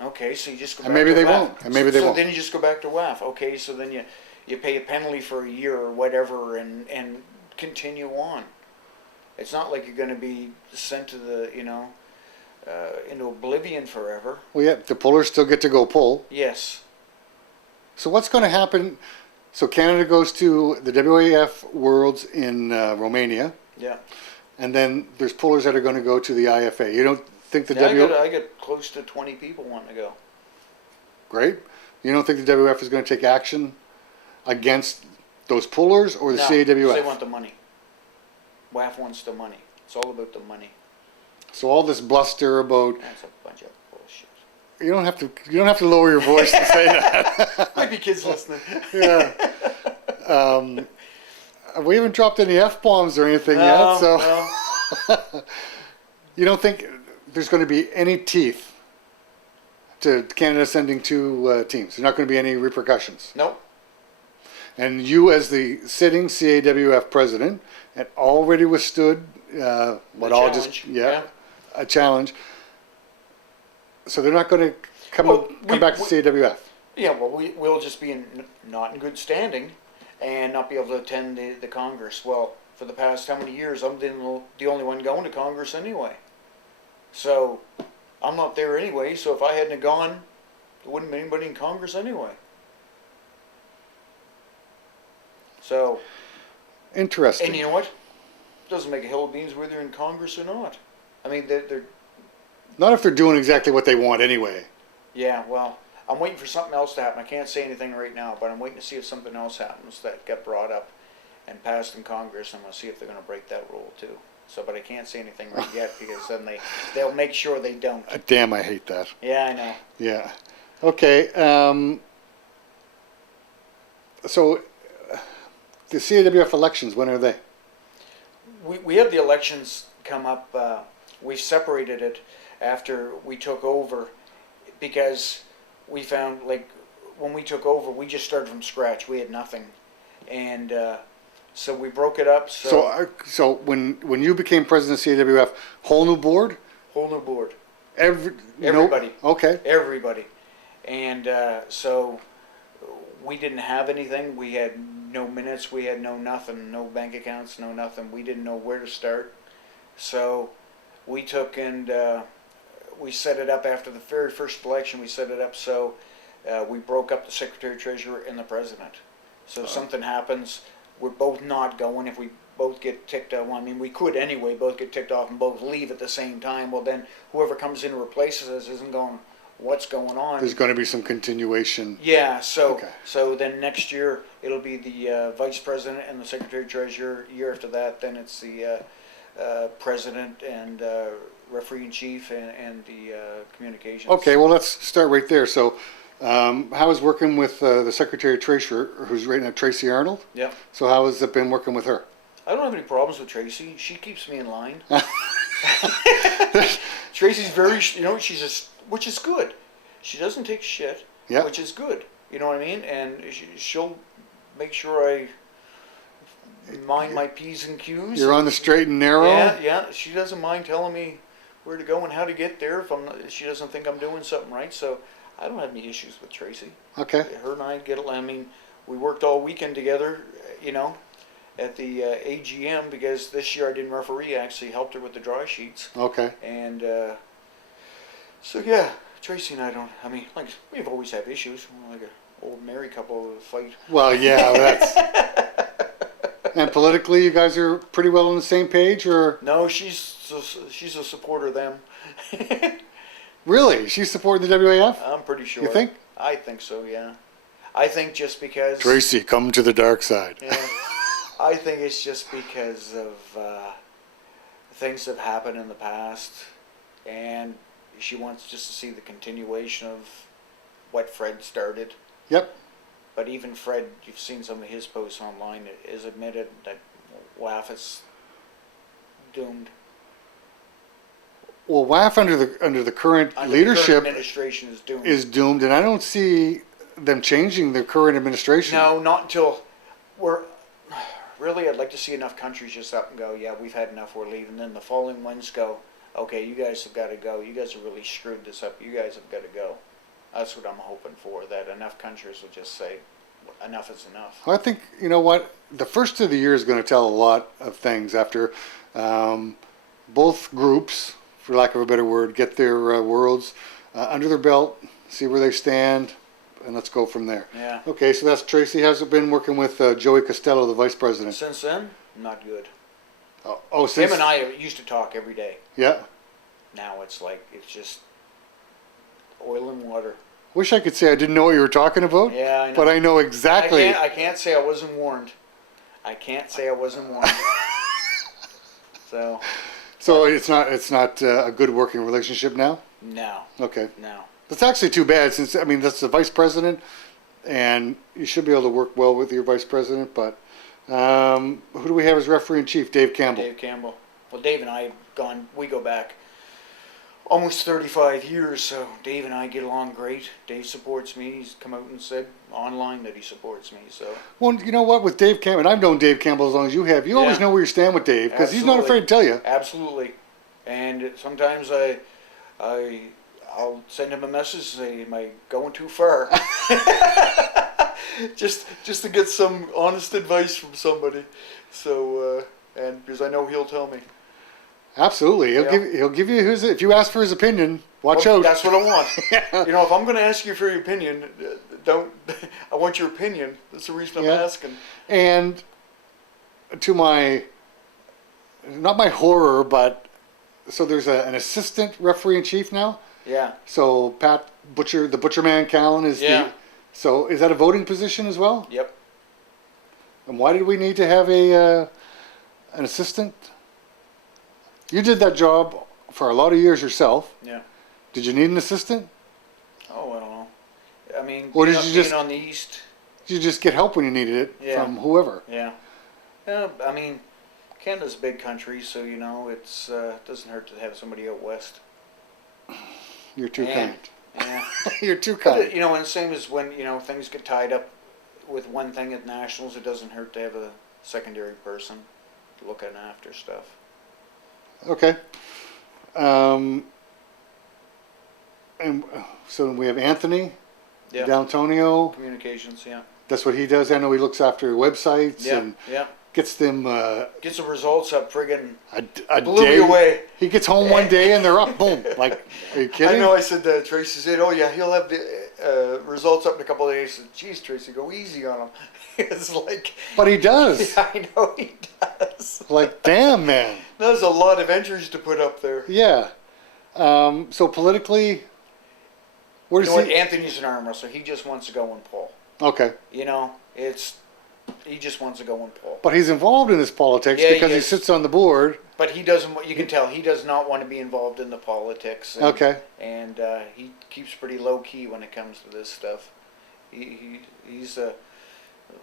Okay, so you just go back to WAF. And maybe they won't. And maybe they won't. So then you just go back to WAF. Okay, so then you pay a penalty for a year or whatever and continue on. It's not like you're going to be sent to the, into oblivion forever. Well, yeah, the pullers still get to go pull. Yes. So what's going to happen? So Canada goes to the WAF Worlds in Romania. Yeah. And then there's pullers that are going to go to the IFA. You don't think the I got close to 20 people wanting to go. Great. You don't think the WF is going to take action against those pullers or the CAWF? They want the money. WAF wants the money. It's all about the money. So all this bluster about That's a bunch of bullshit. you don't have to lower your voice to say that. Might be kids listening. Yeah. We haven't dropped any F-bombs or anything yet, so No. you don't think there's going to be any teeth to Canada sending two teams? There's not going to be any repercussions. Nope. And you, as the sitting CAWF president, had already withstood what all just challenge, a challenge. So they're not going to come back to CAWF. Yeah, well, we'll just be not in good standing and not be able to attend the Congress. Well, for the past how many years, I'm the only one going to Congress anyway. So I'm not there anyway, so if I hadn't have gone, there wouldn't be anybody in Congress anyway. So. Interesting. And you know what? Doesn't make a hill of beans whether they're in Congress or not. I mean, they're not if they're doing exactly what they want anyway. yeah, well, I'm waiting for something else to happen. I can't say anything right now, but I'm waiting to see if something else happens that got brought up and passed in Congress. I'm going to see if they're going to break that rule too. So, but I can't say anything right yet because then they'll make sure they don't. Damn, I hate that. Yeah, I know. Yeah. Okay. So the CAWF elections, when are they? We have the elections come up. We separated it after we took over because we found, like, when we took over, we just started from scratch. We had nothing, and so we broke it up. So when you became president of CAWF, whole new board? Whole new board. Everybody. Nope. Okay. Everybody, and so we didn't have anything. We had no minutes. We had no nothing. No bank accounts. No nothing. We didn't know where to start. So we took and we set it up after the very first election. We set it up so we broke up the secretary treasurer and the president. So if something happens, we're both not going. If we both get ticked off, well, I mean, we could anyway both get ticked off and both leave at the same time. Well, then whoever comes in and replaces us isn't going, what's going on? There's going to be some continuation. Yeah, so Okay. so then next year it'll be the vice president and the secretary treasurer. Year after that, then it's the president and referee in chief and the communications. Okay, well, let's start right there. So how is working with the secretary treasurer, who's right now Tracy Arnold? Yeah. So how has it been working with her? I don't have any problems with Tracy. She keeps me in line. Tracy's very, which is good. She doesn't take shit, Yeah. which is good. You know what I mean? And she'll make sure I mind my P's and Q's. You're on the straight and narrow? Yeah. She doesn't mind telling me where to go and how to get there if she doesn't think I'm doing something right. So I don't have any issues with Tracy. Okay. Her and I get along. I mean, we worked all weekend together, at the AGM because this year I didn't referee. I actually helped her with the dry sheets. Okay. And so, yeah, Tracy and I don't, like, we've always had issues. We're like an old married couple that fight. Well, yeah, that's... And politically, you guys are pretty well on the same page, or? No, she's a supporter of them. Really? She's supporting the WAF? I'm pretty sure. You think? I think so, yeah. I think just because... Tracy, come to the dark side. Yeah, I think it's just because of things that have happened in the past, and she wants just to see the continuation of what Fred started. Yep. But even Fred, you've seen some of his posts online, is admitted that WAF is doomed. Well, WAF under the current Under leadership the current administration is doomed. and I don't see them changing the current administration. No, not until really, I'd like to see enough countries just up and go, yeah, we've had enough, we're leaving. Then the following ones go, okay, you guys have got to go. You guys have really screwed this up. You guys have got to go. That's what I'm hoping for, that enough countries will just say, enough is enough. I think, you know what, the first of the year is going to tell a lot of things after both groups, for lack of a better word, get their worlds under their belt, see where they stand, and let's go from there. Yeah. Okay, so that's Tracy. Has been working with Joey Costello, the vice president. Since then, not good. Since Him and I used to talk every day. Yeah. Now it's just oil and water. Wish I could say I didn't know what you were talking about. Yeah, I know. But I know exactly. I can't say I wasn't warned. I can't say I wasn't warned. So it's not a good working relationship now? No. Okay. No. That's actually too bad, since that's the vice president, and you should be able to work well with your vice president. But who do we have as referee in chief? Dave Campbell. Dave Campbell. Well, Dave and I we go back almost 35 years, so Dave and I get along great. Dave supports me. He's come out and said online that he supports me. So Well, you know what? With Dave Campbell, and I've known Dave Campbell as long as you have, you always Yeah. know where you stand with Dave because he's not Absolutely. afraid to tell you. Absolutely. And sometimes I'll send him a message and say, "Am I going too far?" just to get some honest advice from somebody. So and because I know he'll tell me. Absolutely. Yeah. He'll give you his, if you ask for his opinion, watch Well, out. That's what I want. You know, if I'm going to ask you for your opinion, don't. I want your opinion. That's the reason I'm Yeah. asking. And to my, not my horror, but so there's an assistant referee in chief now. Yeah. So Pat Butcher, the Butcherman Callan is Yeah. the. So is that a voting position as well? Yep. And why did we need to have an assistant? You did that job for a lot of years yourself. Yeah. Did you need an assistant? Oh, I don't know. I mean, Or being did you being just- on the east. Did you just get help when you needed it Yeah. from whoever? Yeah. I mean, Canada's a big country, so you know it's doesn't hurt to have somebody out west. You're too Yeah. kind. Yeah. You're too But, kind. you know, and the same as when things get tied up with one thing at nationals, it doesn't hurt to have a secondary person looking after stuff. Okay. And so we have Anthony Yeah. D'Antonio. Communications. Yeah. That's what he does. I know he looks after websites Yeah. and Yeah. gets them Gets the results up friggin' a blew day. me away. He gets home one day and they're up. Boom. Like, are you I kidding? know. I said Tracy said, "Oh yeah, he'll have the results up in a couple of days." I said, "Geez, Tracy, go easy on him." It's like, But he does. yeah, I know he does. Like, damn, man. There's a lot of entries to put up there. Yeah. So politically, where You does know what? he? Anthony's an arm wrestler. He just wants to go and pull. Okay. You know, he just wants to go and pull. But he's involved in his politics Yeah, he because he is. sits on the board. But he doesn't. You can tell he does not want to be involved in the politics. And, Okay. And he keeps pretty low key when it comes to this stuff. He's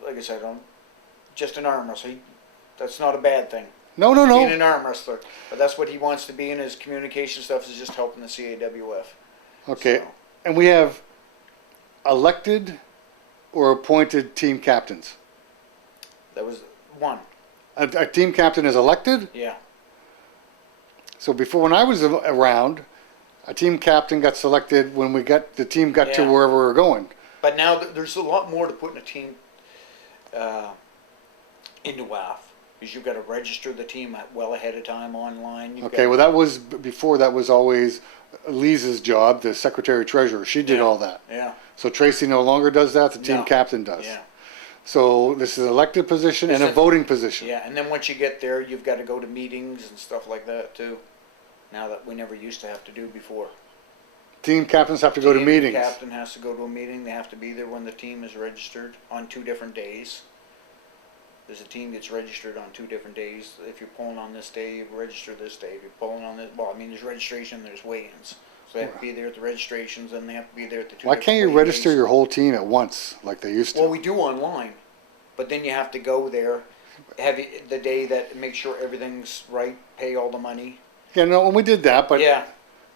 like I said, just an arm wrestler. That's not a bad thing. No, no, Being no. an arm wrestler, but that's what he wants to be. In his communication stuff is just helping the CAWF. Okay. So, And we have elected or appointed team captains. that was one. A team captain is elected. Yeah. So before, when I was around, a team captain got selected when the team got to Yeah. wherever we were going. But now there's a lot more to putting a team into WAF. Because you've got to register the team well ahead of time online. Okay. Well, that was before. That was always Lisa's job, the secretary treasurer. She did Yeah. all that. Yeah. So Tracy no longer does that. The team No. captain does. Yeah. So this is an elected position and Is a it- voting position. Yeah. And then once you get there, you've got to go to meetings and stuff like that too. Now that we never used to have to do before. Team captains have to go to Team meetings. captain has to go to a meeting. They have to be there when the team is registered on 2 different days. There's a team gets registered on 2 different days. If you're pulling on this day, you register this day. If you're pulling on this, well, I mean, there's registration, there's weigh-ins. So they have to be there at the registrations, and they have to be there at the 2 Why different can't you weigh-in register days. your whole team at once like they used to? Well, we do online, but then you have to go there, the day that make sure everything's right, pay all the money. Yeah, no, and we did that, but Yeah.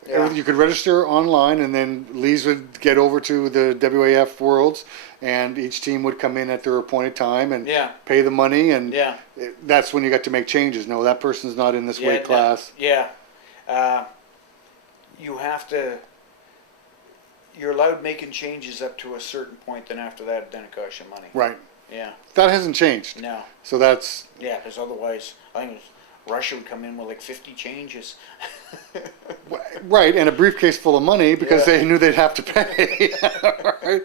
Yeah. you could register online, and then Lees would get over to the WAF Worlds, and each team would come in at their appointed time and Yeah. pay the money, and Yeah. that's when you got to make changes. No, that person's not in this Yeah, weight class. Yeah. You have to. You're allowed making changes up to a certain point. Then after that, then it costs you money. Right. Yeah. That hasn't changed. No. So that's Yeah, because otherwise, I think Russia would come in with like 50 changes. right, and a briefcase full of money because Yeah. they knew they'd have to pay. Right.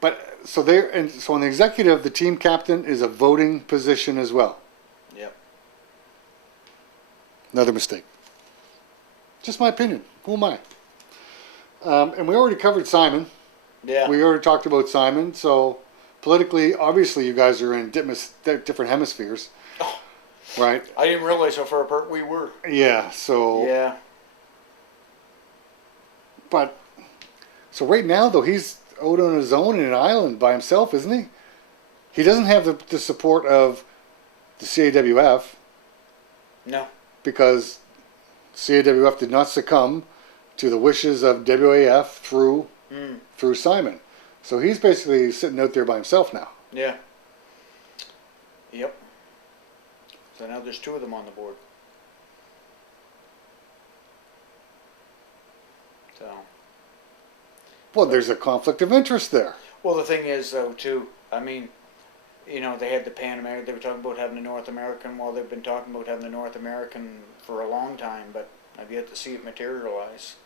But so on the executive, the team captain is a voting position as well. Yep. Another mistake. Just my opinion. Who am I? And we already covered Simon. Yeah. We already talked about Simon. So politically, obviously, you guys are in different hemispheres, Oh. right? I didn't realize how far apart we were. Yeah. So, Yeah. but so right now, though, he's out on his own in an island by himself, isn't he? He doesn't have the support of the CAWF No. because CAWF did not succumb to the wishes of WAF through Simon. So he's basically sitting out there by himself now. Yeah. Yep. So now there's two of them on the board. So. Well, there's a conflict of interest there. Well, the thing is, though, too, I mean, you know, they had the Pan American, they were talking about having the North American. Well, they've been talking about having the North American for a long time, but I've yet to see it materialize.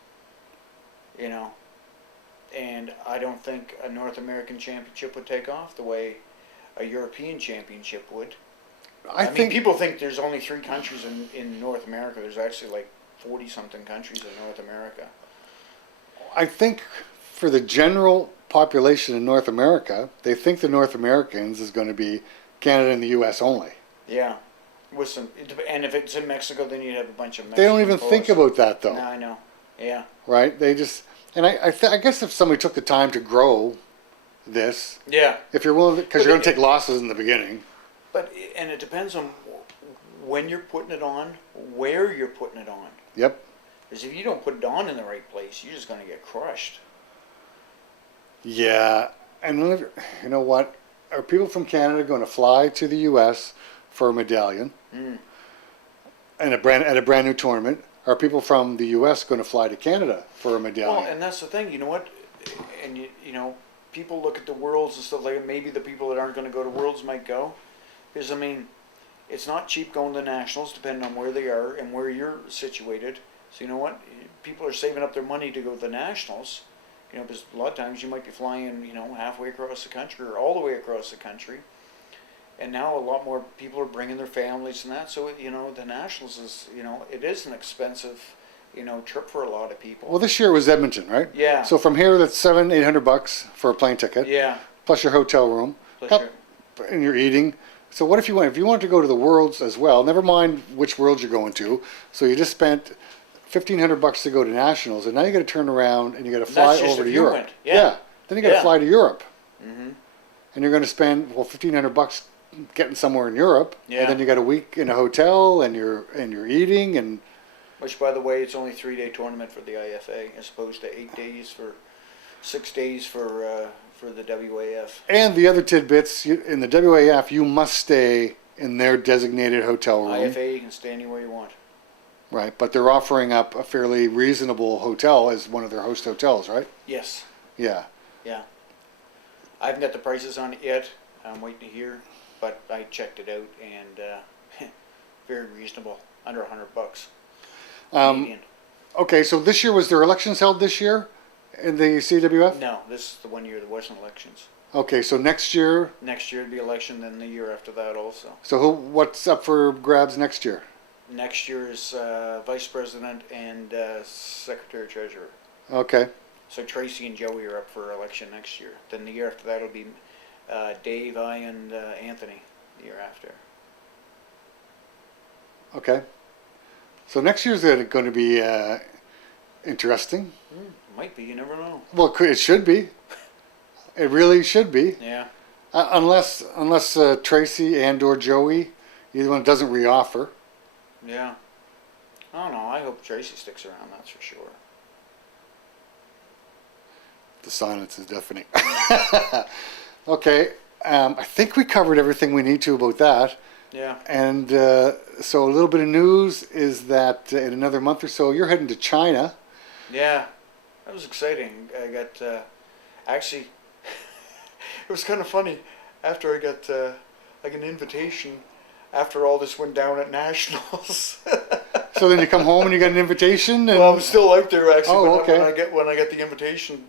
You know, and I don't think a North American championship would take off the way a European championship would. I mean, people think there's only 3 countries in North America. There's actually like 40-something countries in North America. I think for the general population in North America, they think the North Americans is going to be Canada and the U.S. only. Yeah. With some, and if it's in Mexico, then you'd have a bunch of Mexican They don't even think about that, though. No, I know. Yeah. Right? They just, and I guess if somebody took the time to grow this, yeah, if you're willing, because you're going to take losses in the beginning. But, and it depends on when you're putting it on, where you're putting it on. Yep. Because if you don't put it on in the right place, you're just going to get crushed. Yeah, and you know what? Are people from Canada going to fly to the U.S. for a medallion and at a brand new tournament? Are people from the U.S. going to fly to Canada for a medallion? Well, and that's the thing. You know what? And you know, people look at the Worlds and stuff like. Maybe the people that aren't going to go to Worlds might go, because I mean, it's not cheap going to nationals, depending on where they are and where you're situated. So you know what? People are saving up their money to go to the nationals. You know, because a lot of times you might be flying, you know, halfway across the country or all the way across the country. And now a lot more people are bringing their families and that. So, you know, the nationals is, you know, it is an expensive, you know, trip for a lot of people. Well, this year was Edmonton, right? Yeah. So from here, that's $700-800 for a plane ticket. Yeah. Plus your hotel room. And your eating. So what if you want to go to the Worlds as well? Never mind which Worlds you're going to. So you just spent $1,500 to go to nationals, and now you got to turn around and you got to fly over to Europe. Yeah. Then you got to fly to Europe, Mm-hmm. and you're going to spend $1,500 getting somewhere in Europe, Yeah. and then you got a week in a hotel, and you're eating, and Which, by the way, it's only a 3-day tournament for the IFA, as opposed to 6 days for the WAF. and the other tidbits in the WAF, you must stay in their designated hotel room. IFA, you can stay anywhere you want. Right, but they're offering up a fairly reasonable hotel as one of their host hotels, right? Yes. Yeah. Yeah. I haven't got the prices on it yet. I'm waiting to hear, but I checked it out and very reasonable, under $100 Canadian. Okay, so this year, was there elections held this year in the CWF? No, this is the one year there wasn't elections. Okay, so next year, Next year would be election, then the year after that also. so what's up for grabs next year? Next year is vice president and secretary treasurer. Okay, So Tracy and Joey are up for election next year. Then the year after that will be Dave, I, and Anthony. The year after. okay. So next year's going to be interesting. Might be. You never know. Well, it should be. It really should be. Yeah. Unless Tracy and/or Joey, either one doesn't reoffer. Yeah. I don't know. I hope Tracy sticks around. That's for sure. The silence is deafening. Okay, I think we covered everything we need to about that. Yeah. And so a little bit of news is that in another month or so, you're heading to China. Yeah. That was exciting. I got actually. It was kind of funny. After I got like an invitation, after all this went down at nationals. So then you come home and you get an invitation. And Well, I'm still out there actually. Oh, when, okay. when I get the invitation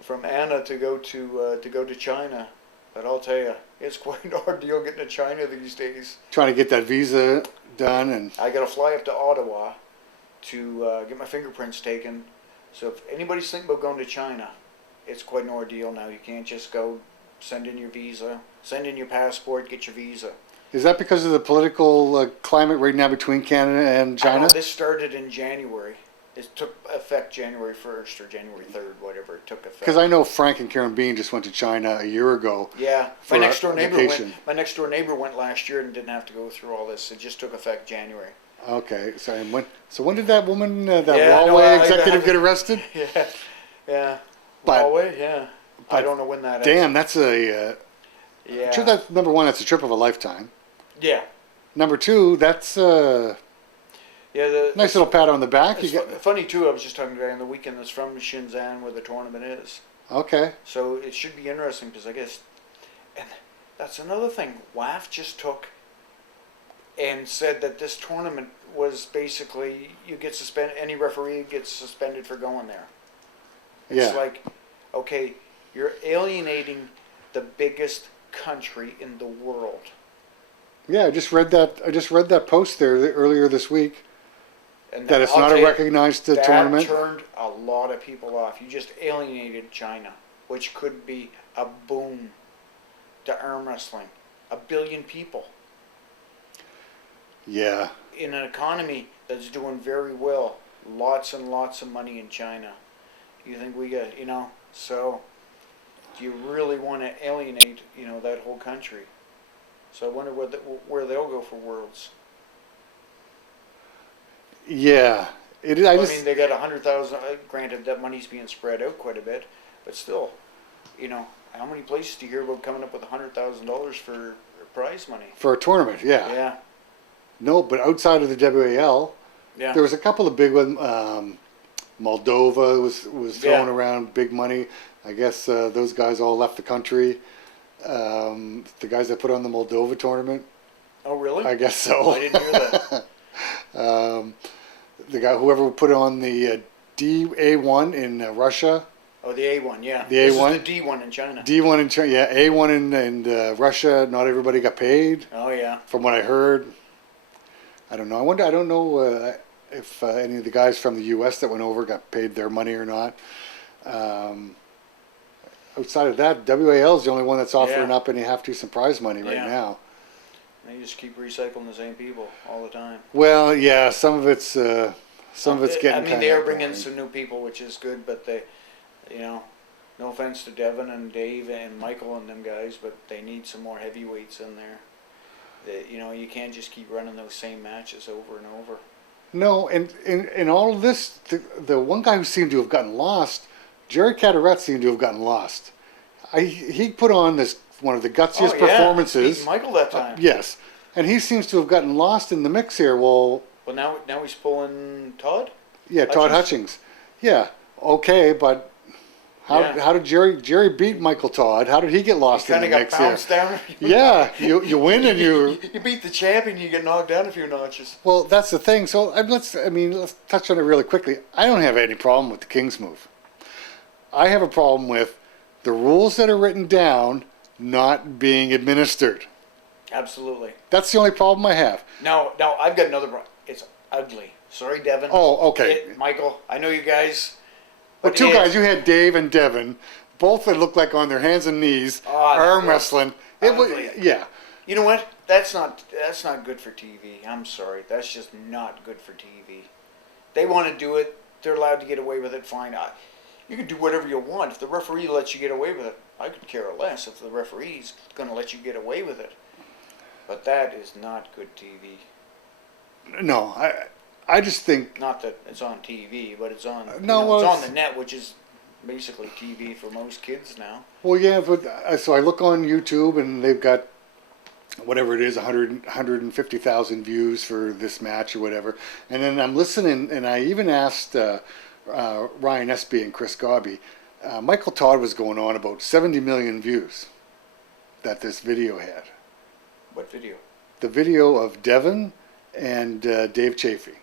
from Anna to go to China, but I'll tell you, it's quite an ordeal getting to China these days. trying to get that visa done, and I got to fly up to Ottawa to get my fingerprints taken. So if anybody's thinking about going to China, it's quite an ordeal now. You can't just go send in your visa, send in your passport, get your visa. is that because of the political climate right now between Canada and China? This started in January. It took effect January 1st or January 3rd, whatever it took effect. Because I know Frank and Karen Bean just went to China a year ago. Yeah, for my next door neighbor vacation. went. My next door neighbor went last year and didn't have to go through all this. It just took effect January. Okay, so and when did that woman, that Yeah, no, Huawei executive, get arrested? Yeah, yeah. But- Huawei, yeah. I but don't know when that is. Damn, that's a Yeah. that's, number one. That's a trip of a lifetime. Yeah. Number two, that's a Yeah, nice little pat on the back. You it's get funny too. I was just talking to a guy on the weekend that's from Shenzhen, where the tournament is. okay. So it should be interesting because I guess, and that's another thing. CAWF just took and said that this tournament was basically you get suspended. Any referee gets suspended for going there. It's Yeah. like, okay, you're alienating the biggest country in the world. Yeah, I just read that post there earlier this week. And That it's I'll not tell a you, recognized that tournament. turned a lot of people off. You just alienated China, which could be a boon to arm wrestling. 1 billion people Yeah. in an economy that's doing very well. Lots and lots of money in China. You think we got, so do you really want to alienate, that whole country? So I wonder where they'll go for Worlds. Yeah. It is. I I just. mean, they got 100,000. Granted, that money's being spread out quite a bit, but still, how many places do you hear about coming up with $100,000 for prize money? For a tournament, yeah. Yeah, No, but outside of the WAL, yeah, there was a couple of big ones. Moldova was throwing Yeah. around big money. I guess those guys all left the country. The guys that put on the Moldova tournament, Oh, really? I guess so. I didn't hear that. The guy, whoever put on the DA1 in Russia, Oh, the A1, yeah. The This A1? is the D1 in China. D1 in China, yeah, A1 in Russia. Not everybody got paid, Oh, yeah. from what I heard. I don't know. I don't know if any of the guys from the U.S. that went over got paid their money or not. Outside of that, WAL is the only one that's offering Yeah. up any half-decent prize money right Yeah. now. They just keep recycling the same people all the time. Well, yeah, some of it's getting. I mean, they kinda are bringing boring. some new people, which is good, but they, no offense to Devin and Dave and Michael and them guys, but they need some more heavyweights in there. You can't just keep running those same matches over and over. No, and in all of this, the one guy who seemed to have gotten lost, Jerry Caderet seemed to have gotten lost. He put on this one of the gutsiest performances. Beat Michael that time. Yes, and he seems to have gotten lost in the mix here. Well, Well, now he's pulling Todd. yeah, Todd Hutchings. Yeah, okay, but how did Jerry beat Michael Todd? How did he get lost in Kind the of got mix here? bounced down. Yeah, you win and you. You beat the champion, you get knocked down a few notches. Well, that's the thing. So let's touch on it really quickly. I don't have any problem with the King's move. I have a problem with the rules that are written down not being administered. Absolutely. That's the only problem I have. No, I've got another problem. It's ugly. Sorry, Devin. Oh, okay. Michael, I know you guys. The but two it- guys, you had Dave and Devin, both that looked like on their hands and knees, Oh, arm that- wrestling. It was, ugly. yeah. You know what? That's not good for TV. I'm sorry. That's just not good for TV. They want to do it. They're allowed to get away with it. Fine. You can do whatever you want. If the referee lets you get away with it, I could care less if the referee's going to let you get away with it. But that is not good TV. No, I just think, Not that it's on TV, but it's on. No, well, it's on it's- the net, which is basically TV for most kids now. well, yeah, but so I look on YouTube and they've got whatever it is, 150,000 views for this match or whatever. And then I'm listening, and I even asked Ryan Espy and Chris Gobby. Michael Todd was going on about 70 million views that this video had. What video? The video of Devin and Dave Chafee.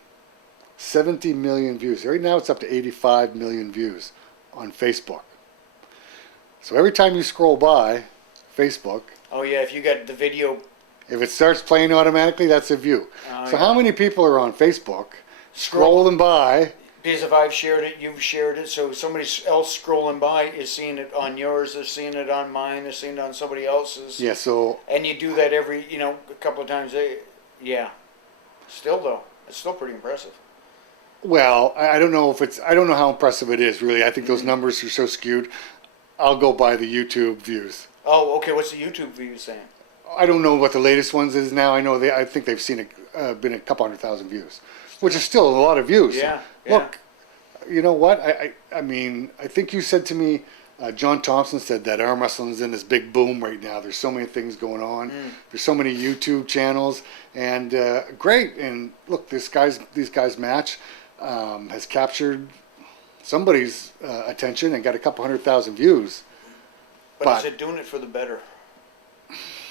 70 million views. Right now it's up to 85 million views on Facebook. So every time you scroll by Facebook, Oh yeah, if you got the video. if it starts playing automatically, that's a view. Oh, So yeah. how many people are on Facebook scrolling by? Because if I've shared it, you've shared it, so somebody else scrolling by is seeing it on yours, they're seeing it on mine, they're seeing it on somebody else's. Yeah, so And you do that every, a couple of times. Yeah. Still though, it's still pretty impressive. well, I don't know if it's, I don't know how impressive it is really. I think Mm-hmm. those numbers are so skewed. I'll go by the YouTube views. Oh, okay. What's the YouTube view saying? I don't know what the latest ones is now. I know I think they've seen been a couple 100,000 views, which is still a lot of views. Yeah, yeah. Look, you know what? I mean, I think you said to me, John Thompson said that arm wrestling's in this big boom right now. There's so many things going on. There's so many YouTube channels, and great. And look, these guys match has captured somebody's attention and got a couple 100,000 views. But is it doing it for the better?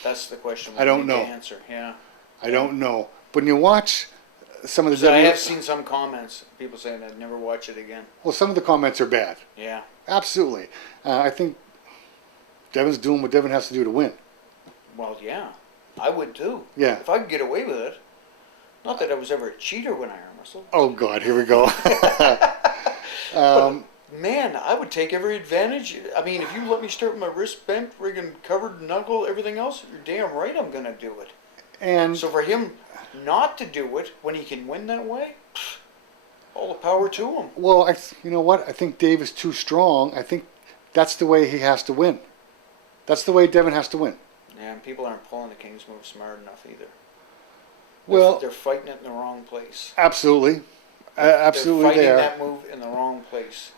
That's the question. I don't know. Answer. Yeah. I don't know. But when you watch some of the So I have seen some comments, people saying I'd never watch it again. well, some of the comments are bad. Yeah. Absolutely. I think Devin's doing what Devin has to do to win. Well, yeah, I would too. Yeah. If I could get away with it. Not that I was ever a cheater when I arm wrestled. Oh God, here we go. But, man, I would take every advantage. I mean, if you let me start with my wrist bent, friggin' covered knuckle, everything else, you're damn right I'm gonna do it. And So for him not to do it when he can win that way, all the power to him. well, you know what? I think Dave is too strong. I think that's the way he has to win. That's the way Devin has to win. Yeah, and people aren't pulling the King's move smart enough either. Well, They're fighting it in the wrong place. absolutely, absolutely They're fighting they are. that move in the wrong place.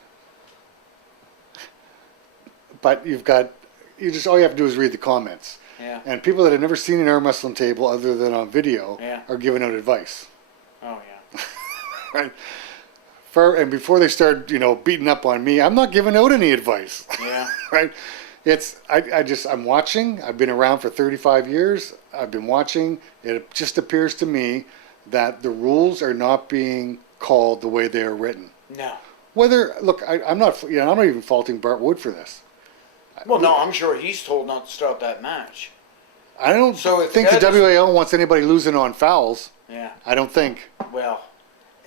But you just all you have to do is read the comments. Yeah. And people that have never seen an arm wrestling table other than on video Yeah. are giving out advice. Oh yeah. Right? And before they start, beating up on me, I'm not giving out any advice. Yeah. Right? I'm watching. I've been around for 35 years. I've been watching. It just appears to me that the rules are not being called the way they are written. No. I'm not even faulting Bart Wood for this. Well, no, I'm sure he's told not to start that match. I don't So if think the the guy WAL wants anybody losing on fouls. Yeah. I don't think. Well,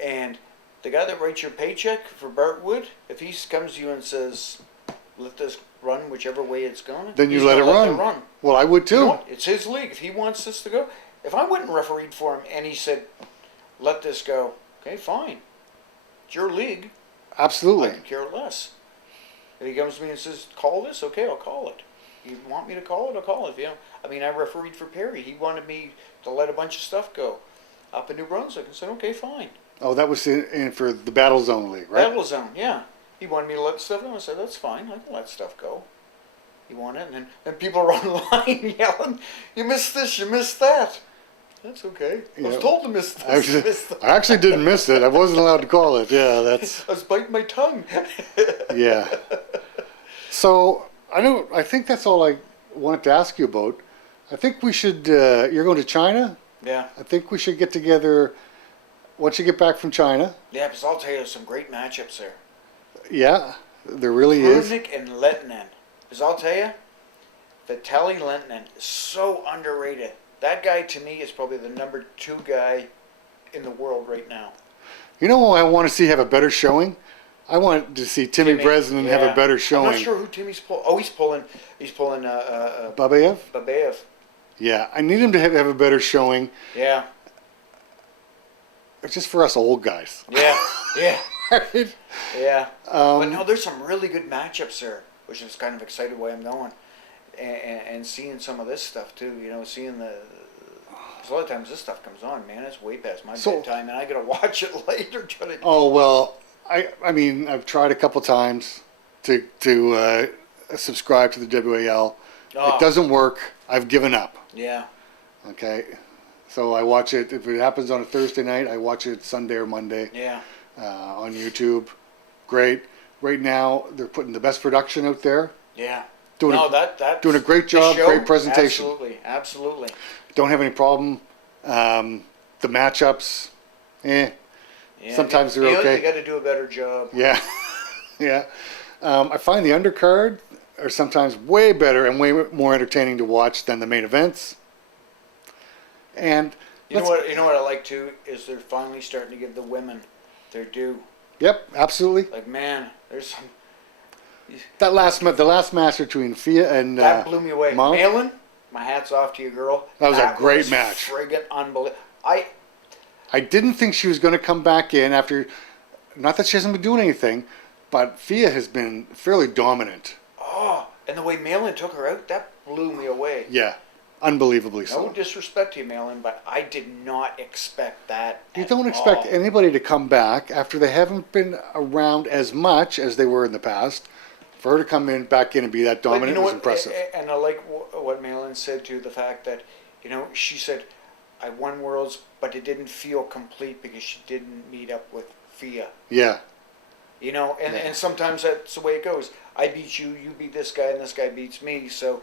and the guy that writes your paycheck for Bart Wood, if he comes to you and says, "Let this run whichever way it's going," Then you he's let it gonna run. Well, I would too. You know what? It's his league. If he wants this to go, if I went and refereed for him and he said, "Let this go," okay, fine. It's your league. Absolutely. I could care less. If he comes to me and says, "Call this," okay, I'll call it. You want me to call it? I'll call it. I mean, I refereed for Perry. He wanted me to let a bunch of stuff go up in New Brunswick. I said, "Okay, fine." Oh, that was in for the Battle Zone League, right? Battle Zone, yeah. He wanted me to let stuff go. I said, "That's fine. I can let stuff go." You want it? And then people are online yelling, "You missed this, you missed that." That's okay. I was Yeah. told to miss this, miss that. I actually didn't miss it. I wasn't allowed to call it. Yeah, that's I was biting my tongue. yeah. So I think that's all I wanted to ask you about. I think we should. You're going to China. Yeah. I think we should get together once you get back from China. Yeah, because I'll tell you, there's some great matchups there. Yeah, there really is. Prudnik and Lettinen. Because I'll tell you, Vitaly Lettinen is so underrated. That guy, to me, is probably the number 2 guy in the world right now. You know who I want to see have a better showing? I want to see Timmy Breslin have a yeah. better showing. I'm not sure who Timmy's pulling. Oh, he's pulling Babayev? Babayev. Yeah, I need him to have a better showing. Yeah. It's just for us old guys. Yeah. Yeah. Right? Yeah. But no, there's some really good matchups there, which is kind of excited why I'm going. And seeing some of this stuff too, seeing because a lot of times this stuff comes on, man, it's way past my bedtime, and I gotta watch it later. Oh well, I mean I've tried a couple times to subscribe to the WAL. Oh. It doesn't work. I've given up. Yeah. Okay, so I watch it. If it happens on a Thursday night, I watch it Sunday or Monday. Yeah. On YouTube. Great. Right now they're putting the best production out there. Yeah. Doing a great job, great presentation. Absolutely. Don't have any problem. The matchups, Yeah, sometimes they're okay. You got to do a better job. Yeah, yeah. I find the undercard are sometimes way better and way more entertaining to watch than the main events. And you know what I like too is they're finally starting to give the women their due. Yep, absolutely. Like, man, there's some. The last match between Fia and That blew me away. Mount. Malin, my hat's off to you, girl. That was a great match. Friggin' unbelievable. I didn't think she was going to come back in after. Not that she hasn't been doing anything, but Fia has been fairly dominant. And the way Malin took her out, that blew me away. Yeah, unbelievably No so. disrespect to you, Malin, but I did not expect that. You at don't expect all. anybody to come back after they haven't been around as much as they were in the past. For her to come in back in and be that But you dominant know was what? impressive. And I like what Malin said too. The fact that, she said, "I won Worlds, but it didn't feel complete because she didn't meet up with Fia." Yeah, And sometimes that's the way it goes. I beat you, you beat this guy, and this guy beats me. So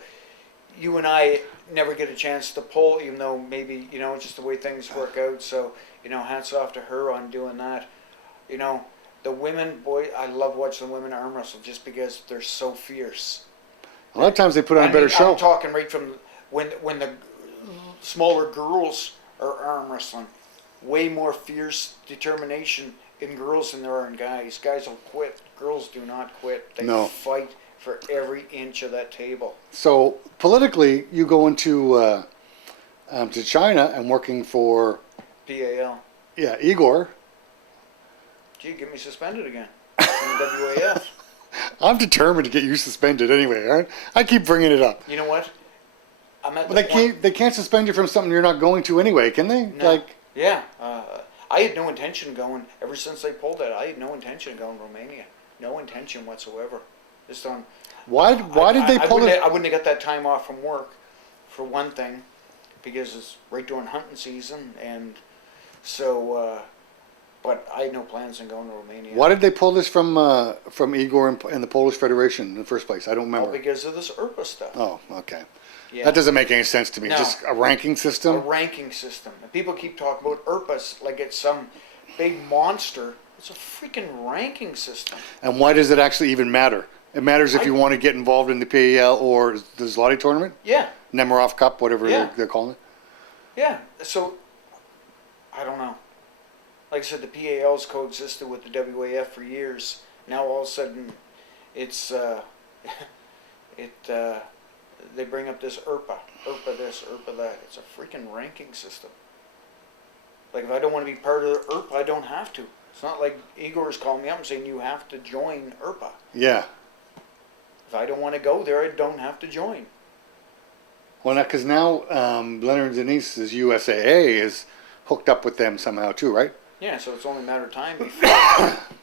you and I never get a chance to pull, even though maybe, just the way things work out. So, hats off to her on doing that. The women, boy, I love watching the women arm wrestle just because they're so fierce. a lot of times they put on a better show. I'm talking right from when the smaller girls are arm wrestling. Way more fierce determination in girls than there are in guys. Guys will quit. Girls do not quit. They No. fight for every inch of that table. So politically, you go into to China and working for PAL. Igor. Gee, get me suspended again from the WAF. I'm determined to get you suspended anyway. Aren't I keep bringing it up. You know what? I'm at But the they point. can't. They can't suspend you from something you're not going to anyway, can they? No. Yeah. I had no intention of going, ever since they pulled that, I had no intention of going to Romania. No intention whatsoever. Just on. Why did they pull it? I wouldn't have got that time off from work, for one thing, because it's right during hunting season, and so. But I had no plans on going to Romania. Why did they pull this from Igor and the Polish Federation in the first place? I don't All remember. because of this ERPA stuff. Oh, okay. Yeah. That doesn't make any sense to me. No. Just a ranking A system. ranking system. And people keep talking about ERPAs like it's some big monster. It's a freaking ranking system. And why does it actually even matter? It matters if you want to get involved in the PAL or the Zloty tournament, Yeah. Nemirov Cup, whatever Yeah. they're calling it. Yeah. So, I don't know. Like I said, the PAL's coexisted with the WAF for years. Now all of a sudden, it's they bring up this ERPA this, ERPA that. It's a freaking ranking system. Like if I don't want to be part of the ERPA, I don't have to. It's not like Igor's calling me up and saying you have to join ERPA. Yeah. If I don't want to go there, I don't have to join. Well, because now Leonard Denise's USAA is hooked up with them somehow too, right? Yeah, so it's only a matter of time before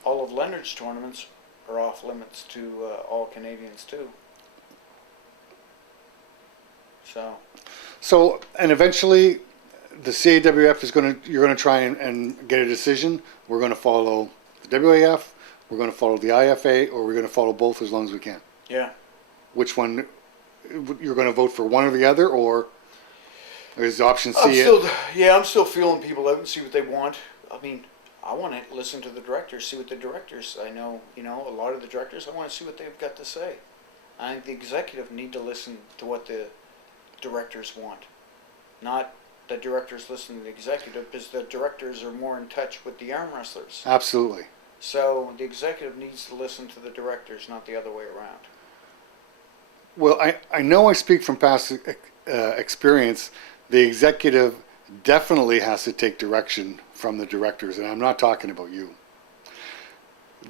all of Leonard's tournaments are off limits to all Canadians too. So, and eventually, the CAWF is you're going to try and get a decision. We're going to follow the WAF, we're going to follow the IFA, or we're going to follow both as long as we can. Yeah. Which one, you're going to vote for one or the other, or is option C? I'm still feeling people out and see what they want. I mean, I want to listen to the directors, see what the directors, I know, a lot of the directors, I want to see what they've got to say. I think the executive need to listen to what the directors want. Not the directors listen to the executive, because the directors are more in touch with the arm wrestlers. Absolutely. So the executive needs to listen to the directors, not the other way around. Well, I know I speak from past experience. The executive definitely has to take direction from the directors, and I'm not talking about you.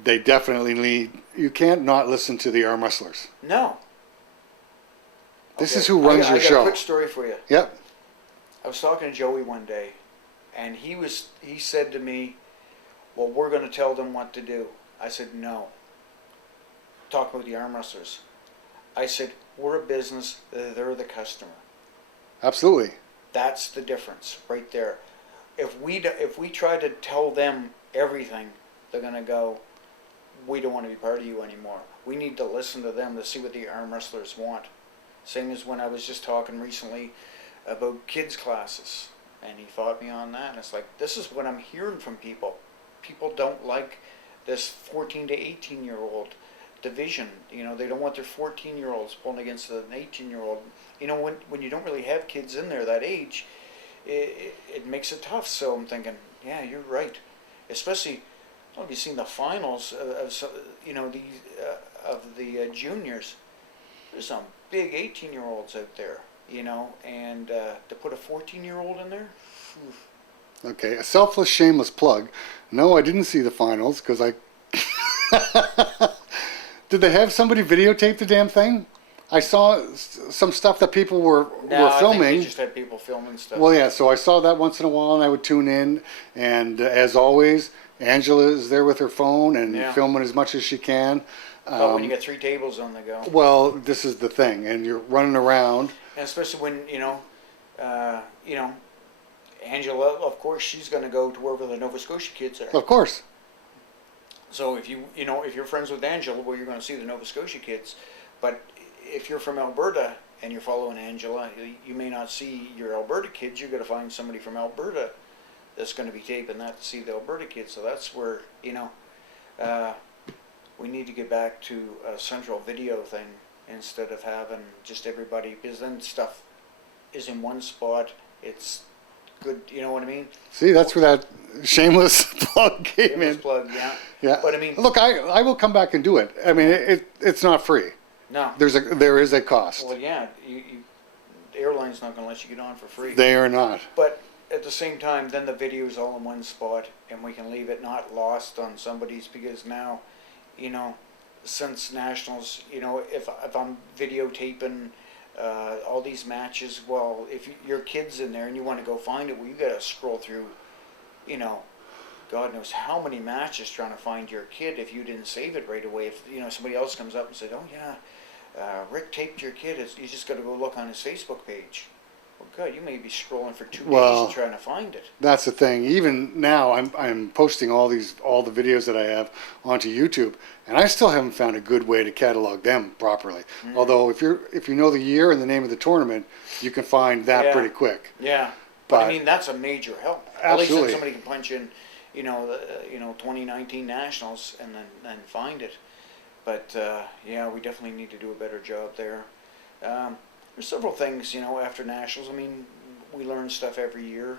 They definitely need. You can't not listen to the arm wrestlers. No. This Okay, is who runs I your got show. a quick story for you. Yep. I was talking to Joey one day, and he said to me, "Well, we're going to tell them what to do." I said, "No." Talk about the arm wrestlers. I said, "We're a business. They're the customer. Absolutely. That's the difference right there. If we try to tell them everything, they're going to go, we don't want to be part of you anymore. We need to listen to them to see what the arm wrestlers want." Same as when I was just talking recently about kids classes, and he fought me on that. And it's like, this is what I'm hearing from people. People don't like this 14 to 18-year-old division. They don't want their 14-year-olds pulling against an 18-year-old. When you don't really have kids in there that age, it makes it tough. So I'm thinking, yeah, you're right. Especially, I don't know if you've seen the finals of the juniors. There's some big 18-year-olds out there, and to put a 14-year-old in there. Okay, a selfless, shameless plug. No, I didn't see the finals because I. Did they have somebody videotape the damn thing? I saw some stuff that people were I think filming. we just had people filming stuff. Well, yeah, so I saw that once in a while, and I would tune in. And as always, Angela is there with her phone and Yeah. filming as much as she can. But when you get 3 tables on the go, Well, this is the thing, and you're running around. and especially when Angela, of course, she's going to go to wherever the Nova Scotia kids are. Of course. So if if you're friends with Angela, well, you're going to see the Nova Scotia kids. But if you're from Alberta and you're following Angela, you may not see your Alberta kids. You're going to find somebody from Alberta that's going to be taping that to see the Alberta kids. So that's where we need to get back to a central video thing instead of having just everybody, because then stuff is in one spot. It's good, you know what I mean? See, that's where that shameless plug came Shameless in. plug, yeah. Yeah. But I mean, Look, I will come back and do it. I mean, it's not free. no. There is a cost. Well, yeah, the airline's not going to let you get on for free. They are not. But at the same time, then the video is all in one spot, and we can leave it not lost on somebody's, because now, since nationals, if I'm videotaping all these matches, well, if your kid's in there and you want to go find it, well, you got to scroll through, God knows how many matches trying to find your kid if you didn't save it right away. If somebody else comes up and said, "Oh yeah, Rick taped your kid," you just got to go look on his Facebook page. Well, God, you may be scrolling for 2 days trying to find it. That's the thing. Even now, I'm posting all the videos that I have onto YouTube, and I still haven't found a good way to catalog them properly. Mm-hmm. Although, if you know the year and the name of the tournament, you can find that Yeah. pretty quick. Yeah, but I But- mean that's a major help. At Absolutely. least then somebody can punch in, the 2019 nationals and then find it. But yeah, we definitely need to do a better job there. There's several things, after nationals. I mean, we learn stuff every year.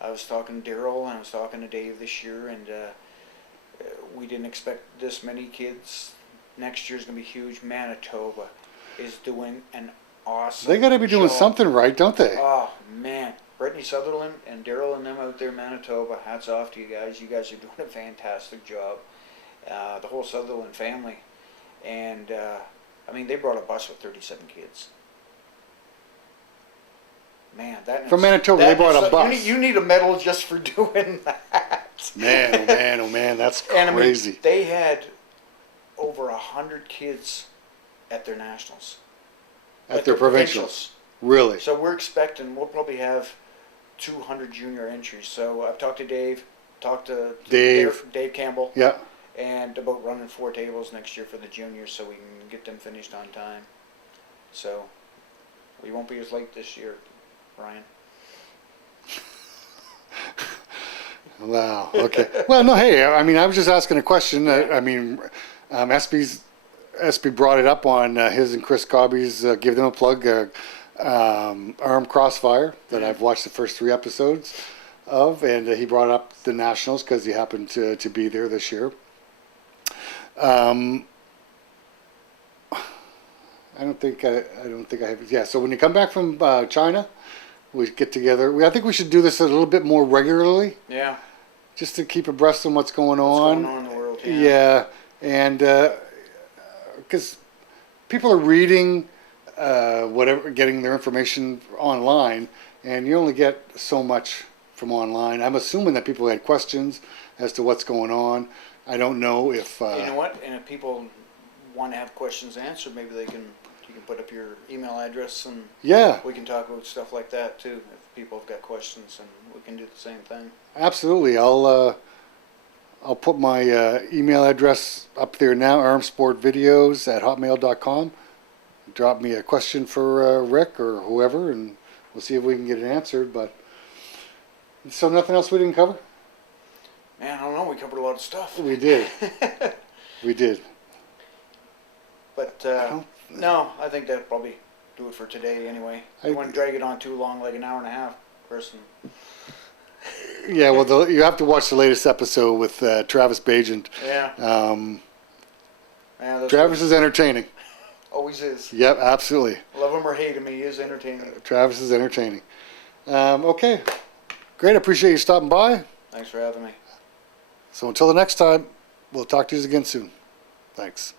I was talking to Daryl and I was talking to Dave this year, and we didn't expect this many kids. Next year's going to be huge. Manitoba is doing an awesome They got to be doing job. something right, don't they? Oh, man. Brittany Sutherland and Daryl and them out there in Manitoba, hats off to you guys. You guys are doing a fantastic job. The whole Sutherland family. And, I mean, they brought a bus with 37 kids. Man, that From Manitoba, they brought a bus. You need a medal just for doing that. Man, oh man, oh man, that's And I mean, crazy. they had over 100 kids at their nationals. At their provincials. Really? So we're expecting, we'll probably have 200 junior entries. So I've talked to Dave, talked to Dave Campbell, Yeah. and about running 4 tables next year for the juniors so we can get them finished on time. So we won't be as late this year, Ryan. Wow. Okay. Well, no. Hey, I mean, I was just asking a question. I mean, SB brought it up on his and Chris Cobby's. Give them a plug. Arm Crossfire that I've watched the first 3 episodes of, and he brought up the nationals because he happened to be there this year. I don't think I have. Yeah. So when you come back from China, we get together. I think we should do this a little bit more regularly, Yeah. just to keep abreast of what's going What's on. going on in the world? Yeah, and because people are reading whatever, getting their information online, and you only get so much from online. I'm assuming that people had questions as to what's going on. I don't know if You know what? And if people want to have questions answered, maybe you can put up your email address and yeah, we can talk about stuff like that too. If people have got questions, and we can do the same thing. absolutely. I'll put my email address up there now, armsportvideos@hotmail.com. Drop me a question for Rick or whoever, and we'll see if we can get it answered. But so nothing else we didn't cover? Man, I don't know. We covered a lot of stuff. We did. We did. But no, I think that'll probably do it for today anyway. I I- wouldn't drag it on too long, like an hour and a half, person. Yeah, well, you have to watch the latest episode with Travis Bagent. Yeah. Yeah, that's Travis is entertaining. always is. Yep, absolutely. Love him or hate him, he is entertaining. Travis is entertaining. Okay, great. I appreciate you stopping by. Thanks for having me. So until the next time, we'll talk to you again soon. Thanks.